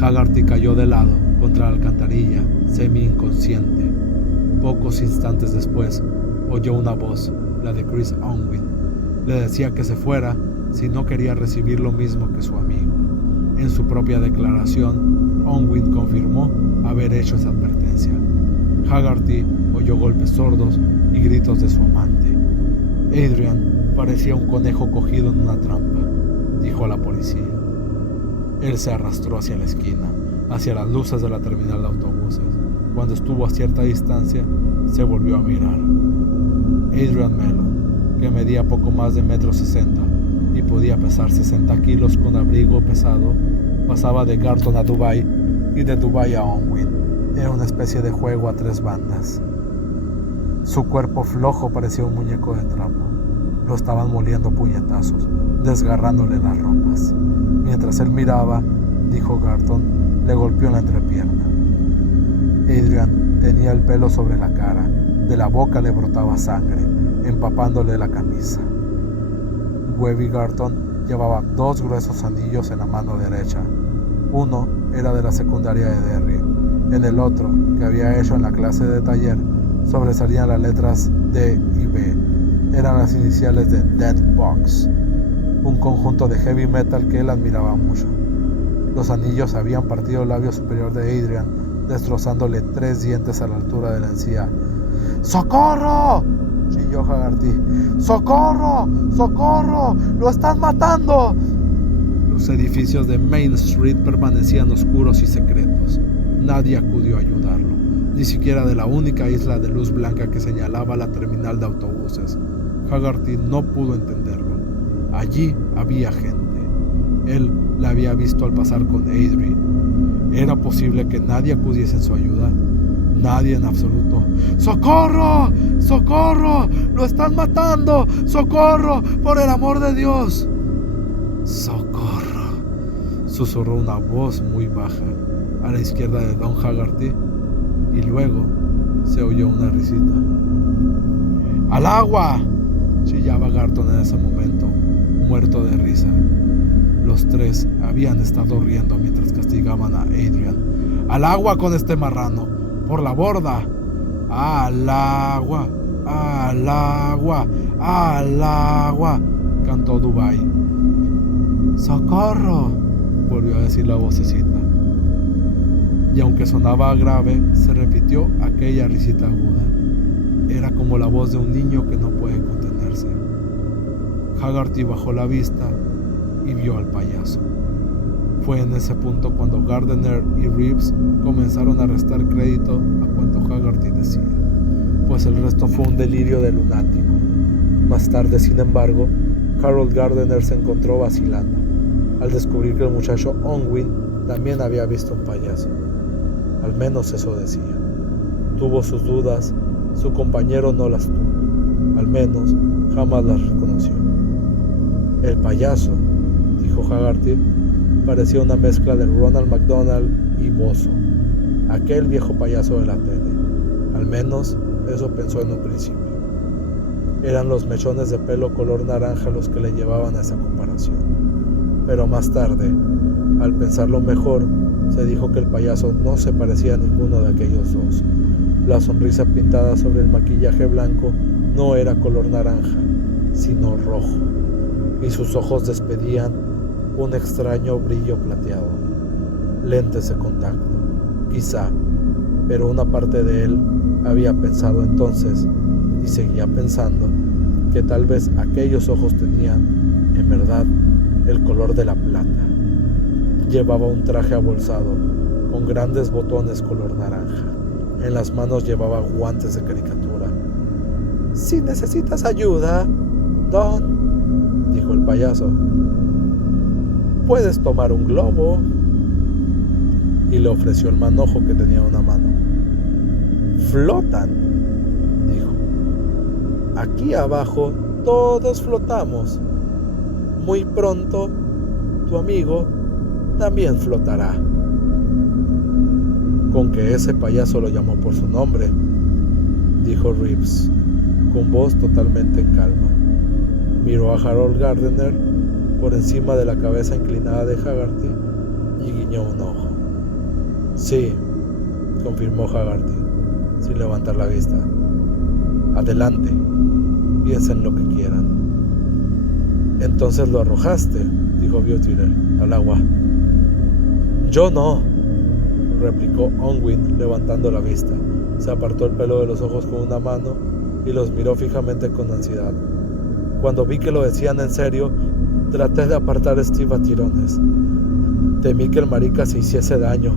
Haggerty cayó de lado contra la alcantarilla, semi-inconsciente. Pocos instantes después, oyó una voz, la de Chris Unwin. Le decía que se fuera si no quería recibir lo mismo que su amigo. En su propia declaración, Unwin confirmó haber hecho esa advertencia. Haggerty oyó golpes sordos y gritos de su amante. Adrian parecía un conejo cogido en una trampa, dijo a la policía. Él se arrastró hacia la esquina, hacia las luces de la terminal de autobuses. Cuando estuvo a cierta distancia, se volvió a mirar. Adrian Mellon, que medía poco más de 1,60 m y podía pesar 60 kilos con abrigo pesado, pasaba de Garton a Dubai y de Dubai a Unwin. Era una especie de juego a 3 bandas. Su cuerpo flojo parecía un muñeco de trapo. Lo estaban moliendo puñetazos, desgarrándole las ropas. Mientras él miraba, dijo Garton, le golpeó en la entrepierna. Adrian tenía el pelo sobre la cara, de la boca le brotaba sangre, empapándole la camisa. Webby Garton llevaba 2 gruesos anillos en la mano derecha. Uno era de la secundaria de Derry. En el otro, que había hecho en la clase de taller, sobresalían las letras D y B. Eran las iniciales de Dead Box, un conjunto de heavy metal que él admiraba mucho. Los anillos habían partido el labio superior de Adrian, destrozándole 3 dientes a la altura de la encía. ¡Socorro!, chilló Haggerty. ¡Socorro! ¡Socorro! ¡Lo están matando! Los edificios de Main Street permanecían oscuros y secretos. Nadie acudió a ayudarlo, ni siquiera de la única isla de luz blanca que señalaba la terminal de autobuses. Haggerty no pudo entenderlo. Allí había gente. Él la había visto al pasar con Adrian. ¿Era posible que nadie acudiese en su ayuda? Nadie en absoluto. ¡Socorro! ¡Socorro! ¡Lo están matando! ¡Socorro! ¡Por el amor de Dios! ¡Socorro!, susurró una voz muy baja a la izquierda de Don Haggerty, y luego se oyó una risita. ¡Al agua!, chillaba Garton en ese momento, muerto de risa. Los 3 habían estado riendo mientras castigaban a Adrian. ¡Al agua con este marrano! ¡Por la borda! ¡Al agua! ¡Al agua! ¡Al agua!, cantó Dubai. ¡Socorro!, volvió a decir la vocecita. Y aunque sonaba grave, se repitió aquella risita aguda. Era como la voz de un niño que no puede contenerse. Haggerty bajó la vista y vio al payaso. Fue en ese punto cuando Gardner y Reeves comenzaron a restar crédito a cuanto Haggerty decía, pues el resto fue un delirio de lunático. Más tarde, sin embargo, Harold Gardner se encontró vacilando, al descubrir que el muchacho Unwin también había visto un payaso. Al menos eso decía. Tuvo sus dudas, su compañero no las tuvo. Al menos jamás las reconoció. El payaso, dijo Haggerty, parecía una mezcla de Ronald McDonald y Bozo, aquel viejo payaso de la tele. Al menos eso pensó en un principio. Eran los mechones de pelo color naranja los que le llevaban a esa comparación. Pero más tarde, al pensarlo mejor, se dijo que el payaso no se parecía a ninguno de aquellos dos. La sonrisa pintada sobre el maquillaje blanco no era color naranja, sino rojo, y sus ojos despedían un extraño brillo plateado. Lentes de contacto, quizá, pero una parte de él había pensado entonces, y seguía pensando, que tal vez aquellos ojos tenían, en verdad, el color de la plata. Llevaba un traje abolsado, con grandes botones color naranja. En las manos llevaba guantes de caricatura. «Si necesitas ayuda, Don», dijo el payaso, «puedes tomar un globo». Y le ofreció el manojo que tenía en una mano. «Flotan», dijo. «Aquí abajo todos flotamos. Muy pronto, tu amigo también flotará». «Con que ese payaso lo llamó por su nombre», dijo Reeves, con voz totalmente en calma. Miró a Harold Gardner por encima de la cabeza inclinada de Haggerty y guiñó un ojo. «Sí», confirmó Haggerty, sin levantar la vista. «Adelante, piensen lo que quieran». «Entonces lo arrojaste», dijo Butler, «al agua». «Yo no», replicó Unwin levantando la vista. Se apartó el pelo de los ojos con una mano y los miró fijamente con ansiedad. Cuando vi que lo decían en serio, traté de apartar a Steve a tirones. Temí que el marica se hiciese daño.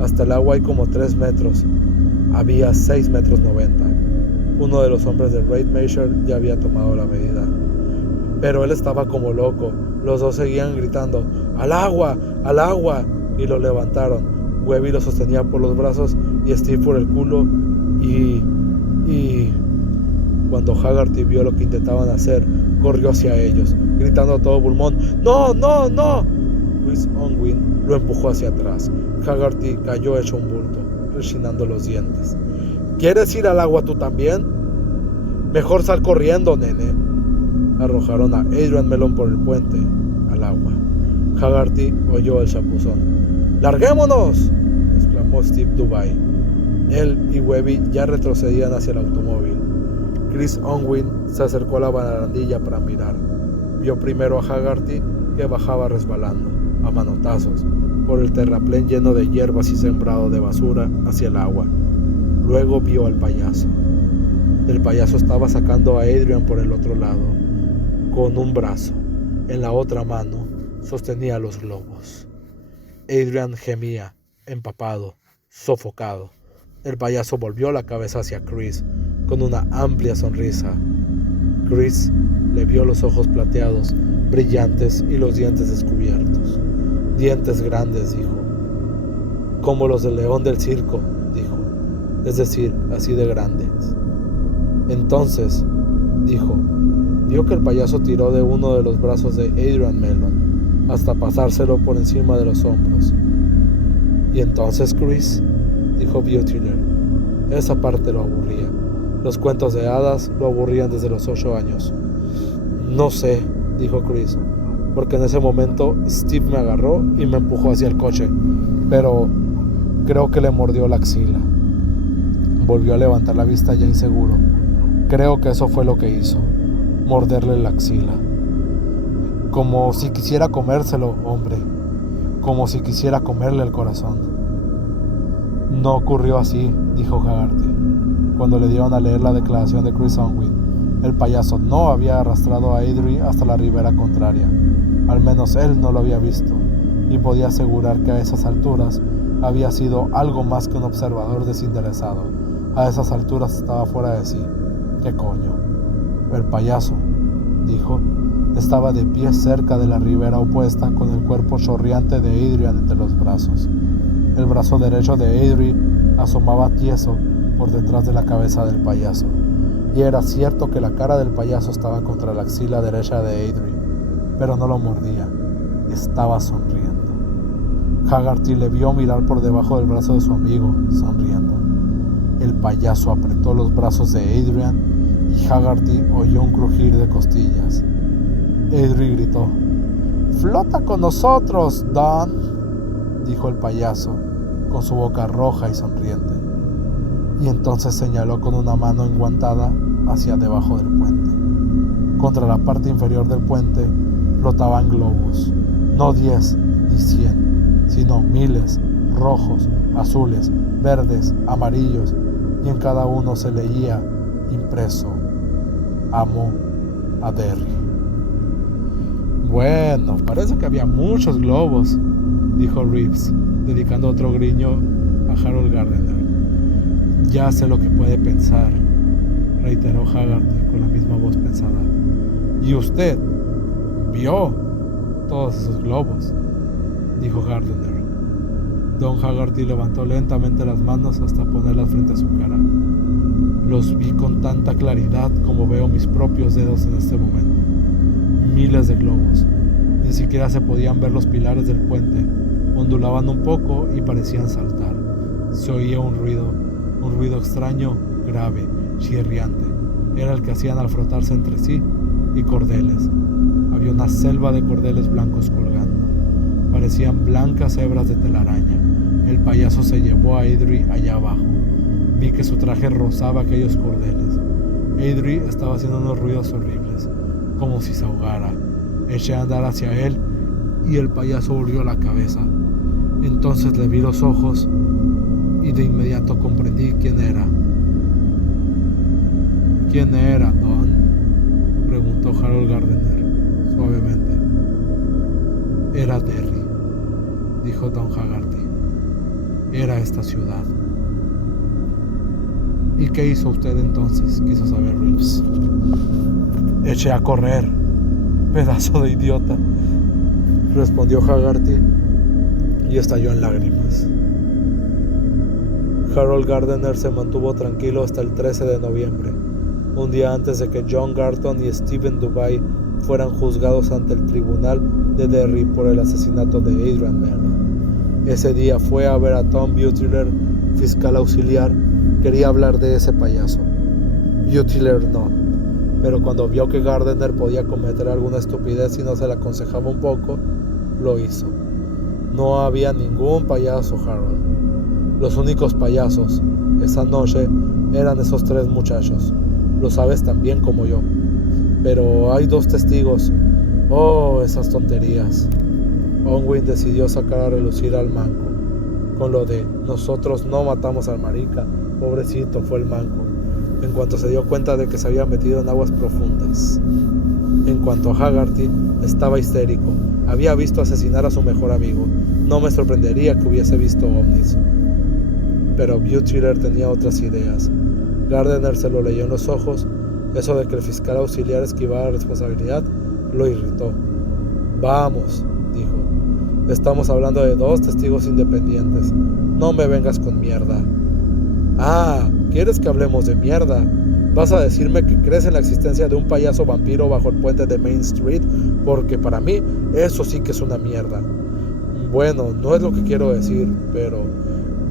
Hasta el agua hay como 3 metros. Había 6,90 metros. Uno de los hombres de Rademacher ya había tomado la medida. Pero él estaba como loco. Los dos seguían gritando, ¡al agua! ¡Al agua! Y lo levantaron. Webby lo sostenía por los brazos y Steve por el culo. Y cuando Haggerty vio lo que intentaban hacer, corrió hacia ellos, gritando a todo pulmón, ¡no, no, no! Chris Unwin lo empujó hacia atrás. Haggerty cayó hecho un bulto, rechinando los dientes. ¿Quieres ir al agua tú también? Mejor sal corriendo, nene. Arrojaron a Adrian Mellon por el puente al agua. Haggerty oyó el chapuzón. ¡Larguémonos!, exclamó Steve Dubai. Él y Webby ya retrocedían hacia el automóvil. Chris Unwin se acercó a la barandilla para mirar. Vio primero a Haggerty, que bajaba resbalando, a manotazos, por el terraplén lleno de hierbas y sembrado de basura hacia el agua. Luego vio al payaso. El payaso estaba sacando a Adrian por el otro lado, con un brazo. En la otra mano sostenía los globos. Adrian gemía, empapado, sofocado. El payaso volvió la cabeza hacia Chris, con una amplia sonrisa. Chris le vio los ojos plateados, brillantes y los dientes descubiertos. Dientes grandes, dijo. Como los del león del circo, dijo. Es decir, así de grandes. Entonces, dijo, vio que el payaso tiró de uno de los brazos de Adrian Mellon hasta pasárselo por encima de los hombros. ¿Y entonces, Chris?, dijo Butler. Esa parte lo aburría. Los cuentos de hadas lo aburrían desde los 8 años. No sé, dijo Chris, porque en ese momento Steve me agarró y me empujó hacia el coche, pero creo que le mordió la axila. Volvió a levantar la vista ya inseguro. Creo que eso fue lo que hizo, morderle la axila. Como si quisiera comérselo, hombre. Como si quisiera comerle el corazón. No ocurrió así, dijo Haggerty, cuando le dieron a leer la declaración de Chris Unwin. El payaso no había arrastrado a Adrian hasta la ribera contraria. Al menos él no lo había visto, y podía asegurar que a esas alturas había sido algo más que un observador desinteresado. A esas alturas estaba fuera de sí. ¿Qué coño? El payaso, dijo, estaba de pie cerca de la ribera opuesta con el cuerpo chorreante de Adrian entre los brazos. El brazo derecho de Adrian asomaba tieso por detrás de la cabeza del payaso, y era cierto que la cara del payaso estaba contra la axila derecha de Adrian, pero no lo mordía, estaba sonriendo. Haggerty le vio mirar por debajo del brazo de su amigo, sonriendo. El payaso apretó los brazos de Adrian y Haggerty oyó un crujir de costillas. Adrian gritó, «¡Flota con nosotros, Don!», dijo el payaso, con su boca roja y sonriente. Y entonces señaló con una mano enguantada hacia debajo del puente. Contra la parte inferior del puente flotaban globos, no 10 ni 100, sino miles, rojos, azules, verdes, amarillos, y en cada uno se leía, impreso, «Amo a Derry». Bueno, parece que había muchos globos, dijo Reeves, dedicando otro griño a Harold Gardner. Ya sé lo que puede pensar, reiteró Haggerty con la misma voz pesada. ¿Y usted vio todos esos globos?, dijo Gardner. Don Haggerty levantó lentamente las manos hasta ponerlas frente a su cara. Los vi con tanta claridad como veo mis propios dedos en este momento. Miles de globos. Ni siquiera se podían ver los pilares del puente. Ondulaban un poco y parecían saltar. Se oía un ruido extraño, grave, chirriante. Era el que hacían al frotarse entre sí, y cordeles. Había una selva de cordeles blancos colgando. Parecían blancas hebras de telaraña. El payaso se llevó a Adrian allá abajo. Vi que su traje rozaba aquellos cordeles. Adrian estaba haciendo unos ruidos horribles, como si se ahogara. Eché a andar hacia él y el payaso volvió la cabeza. Entonces le vi los ojos y de inmediato comprendí quién era. ¿Quién era, Don?, preguntó Harold Gardner suavemente. Era Derry, dijo Don Haggerty. Era esta ciudad. ¿Y qué hizo usted entonces?, quiso saber Reeves. Eché a correr, pedazo de idiota, respondió Haggerty y estalló en lágrimas. Harold Gardner se mantuvo tranquilo hasta el 13 de noviembre, un día antes de que John Garton y Stephen Dubay fueran juzgados ante el tribunal de Derry por el asesinato de Adrian Mellon. Ese día fue a ver a Tom Butler, fiscal auxiliar. Quería hablar de ese payaso. Butler no, pero cuando vio que Gardner podía cometer alguna estupidez y no se le aconsejaba un poco, lo hizo. No había ningún payaso, Harold. Los únicos payasos esa noche eran esos 3 muchachos. Lo sabes tan bien como yo. Pero hay 2 testigos. Oh, esas tonterías. Unwin decidió sacar a relucir al manco. Con lo de nosotros no matamos al marica. Pobrecito fue el manco. En cuanto se dio cuenta de que se había metido en aguas profundas. En cuanto a Haggerty, estaba histérico. Había visto asesinar a su mejor amigo. No me sorprendería que hubiese visto ovnis. Pero Butler tenía otras ideas. Gardner se lo leyó en los ojos. Eso de que el fiscal auxiliar esquivara la responsabilidad lo irritó. Vamos, dijo. Estamos hablando de 2 testigos independientes. No me vengas con mierda. Ah, ¿quieres que hablemos de mierda? ¿Vas a decirme que crees en la existencia de un payaso vampiro bajo el puente de Main Street? Porque para mí eso sí que es una mierda. Bueno, no es lo que quiero decir, pero...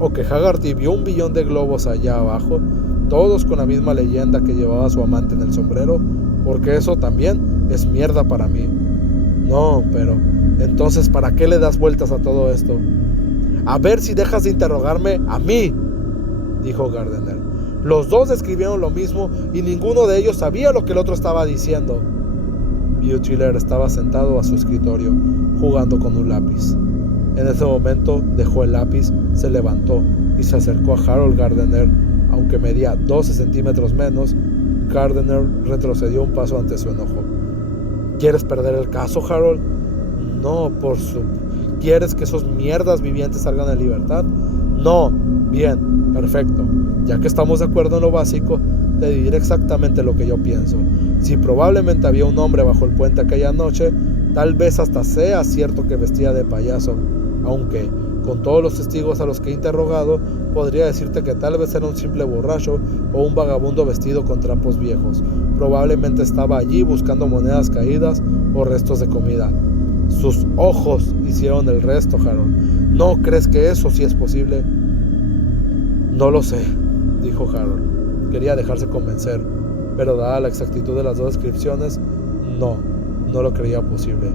O que Haggerty vio 1 billón de globos allá abajo, todos con la misma leyenda que llevaba su amante en el sombrero, porque eso también es mierda para mí. No, pero... Entonces, ¿para qué le das vueltas a todo esto? A ver si dejas de interrogarme a mí, dijo Gardner. Los 2 describieron lo mismo y ninguno de ellos sabía lo que el otro estaba diciendo. Butler estaba sentado a su escritorio, jugando con un lápiz. En ese momento dejó el lápiz, se levantó y se acercó a Harold Gardner. Aunque medía 12 centímetros menos, Gardner retrocedió un paso ante su enojo. ¿Quieres perder el caso, Harold? No, ¿Quieres que esos mierdas vivientes salgan en libertad? No. Bien, perfecto. Ya que estamos de acuerdo en lo básico, te diré exactamente lo que yo pienso. Si probablemente había un hombre bajo el puente aquella noche, tal vez hasta sea cierto que vestía de payaso, aunque, con todos los testigos a los que he interrogado, podría decirte que tal vez era un simple borracho o un vagabundo vestido con trapos viejos. Probablemente estaba allí buscando monedas caídas o restos de comida. Sus ojos hicieron el resto, Harold. ¿No crees que eso sí es posible? No lo sé, dijo Harold. Quería dejarse convencer, pero dada la exactitud de las 2 descripciones, no lo creía posible.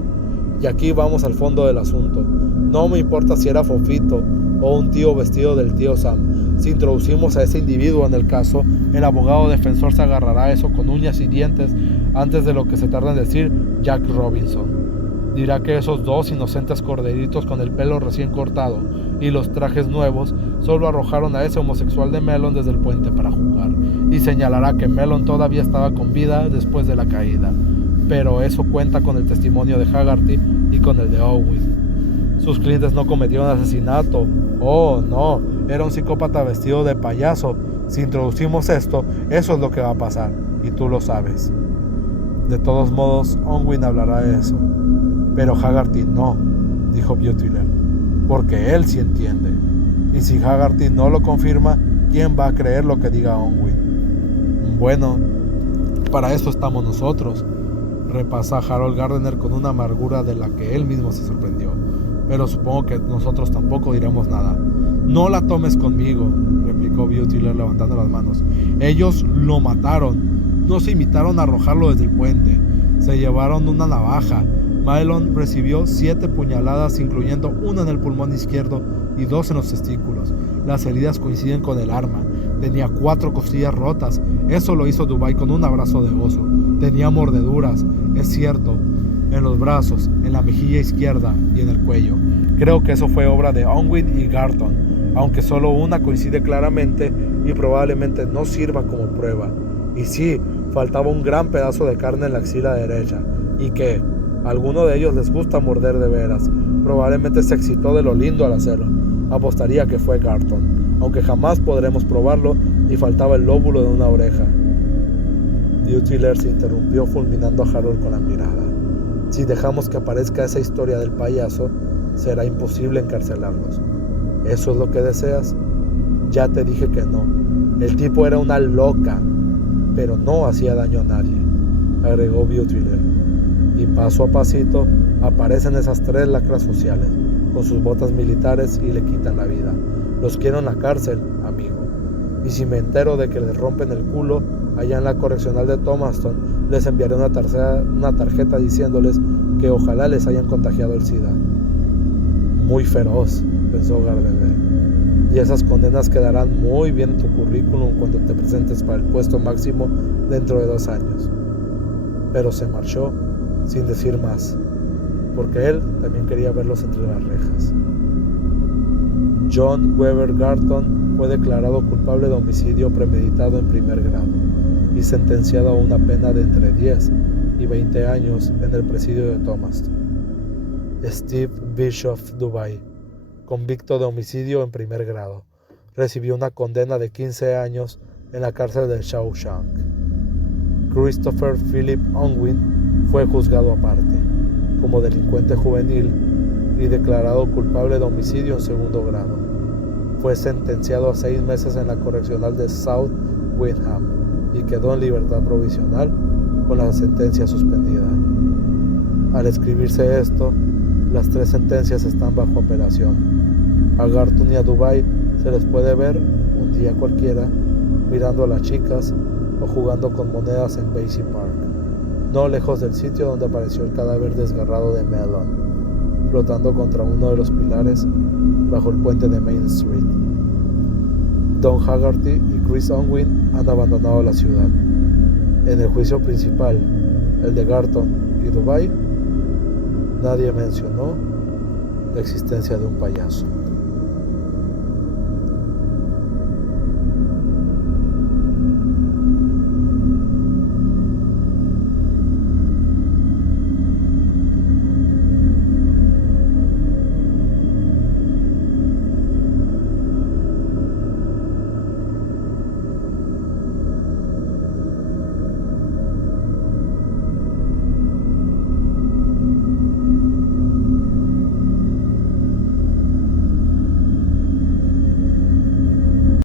Y aquí vamos al fondo del asunto. No me importa si era Fofito o un tío vestido del tío Sam. Si introducimos a ese individuo en el caso, el abogado defensor se agarrará a eso con uñas y dientes antes de lo que se tarda en decir Jack Robinson. Dirá que esos 2 inocentes corderitos con el pelo recién cortado y los trajes nuevos solo arrojaron a ese homosexual de Mellon desde el puente para jugar, y señalará que Mellon todavía estaba con vida después de la caída. Pero eso cuenta con el testimonio de Haggerty y con el de Owen. Sus clientes no cometieron asesinato. Oh, no, era un psicópata vestido de payaso. Si introducimos esto, eso es lo que va a pasar, y tú lo sabes. De todos modos, Unwin hablará de eso. Pero Haggerty no, dijo Butler, porque él sí entiende. Y si Haggerty no lo confirma, ¿quién va a creer lo que diga Unwin? Bueno, para eso estamos nosotros, repasa Harold Gardner con una amargura de la que él mismo se sorprendió. Pero supongo que nosotros tampoco diremos nada. No la tomes conmigo, replicó Butler levantando las manos. Ellos lo mataron. No se imitaron a arrojarlo desde el puente. Se llevaron una navaja. Mellon recibió 7 puñaladas, incluyendo una en el pulmón izquierdo y 2 en los testículos. Las heridas coinciden con el arma. Tenía 4 costillas rotas. Eso lo hizo Dubay con un abrazo de oso. Tenía mordeduras, es cierto, en los brazos, en la mejilla izquierda y en el cuello. Creo que eso fue obra de Unwin y Garton, aunque solo una coincide claramente y probablemente no sirva como prueba. Y sí, faltaba un gran pedazo de carne en la axila derecha. ¿Y qué? A alguno de ellos les gusta morder de veras. Probablemente se excitó de lo lindo al hacerlo. Apostaría que fue Garton. Aunque jamás podremos probarlo, y faltaba el lóbulo de una oreja. Butler se interrumpió fulminando a Harold con la mirada. Si dejamos que aparezca esa historia del payaso, será imposible encarcelarlos. ¿Eso es lo que deseas? Ya te dije que no. El tipo era una loca, pero no hacía daño a nadie, agregó Butler. Y paso a pasito aparecen esas 3 lacras sociales, con sus botas militares y le quitan la vida. Los quiero en la cárcel, amigo. Y si me entero de que les rompen el culo allá en la correccional de Thomaston, les enviaré una tarjeta diciéndoles que ojalá les hayan contagiado el SIDA. Muy feroz, pensó Gardner. Y esas condenas quedarán muy bien en tu currículum cuando te presentes para el puesto máximo dentro de 2 años. Pero se marchó sin decir más, porque él también quería verlos entre las rejas. John Weber Garton fue declarado culpable de homicidio premeditado en primer grado y sentenciado a una pena de entre 10 y 20 años en el presidio de Thomaston. Steve Bischoff Dubai, convicto de homicidio en primer grado, recibió una condena de 15 años en la cárcel de Shawshank. Christopher Philip Unwin fue juzgado aparte, como delincuente juvenil, y declarado culpable de homicidio en segundo grado. Fue sentenciado a 6 meses en la correccional de South Windham y quedó en libertad provisional con la sentencia suspendida. Al escribirse esto, las 3 sentencias están bajo apelación. A Garton y a Dubai se les puede ver un día cualquiera mirando a las chicas o jugando con monedas en Basie Park, no lejos del sitio donde apareció el cadáver desgarrado de Mellon, flotando contra uno de los pilares bajo el puente de Main Street. Don Haggerty y Chris Unwin han abandonado la ciudad. En el juicio principal, el de Garton y Dubai, nadie mencionó la existencia de un payaso.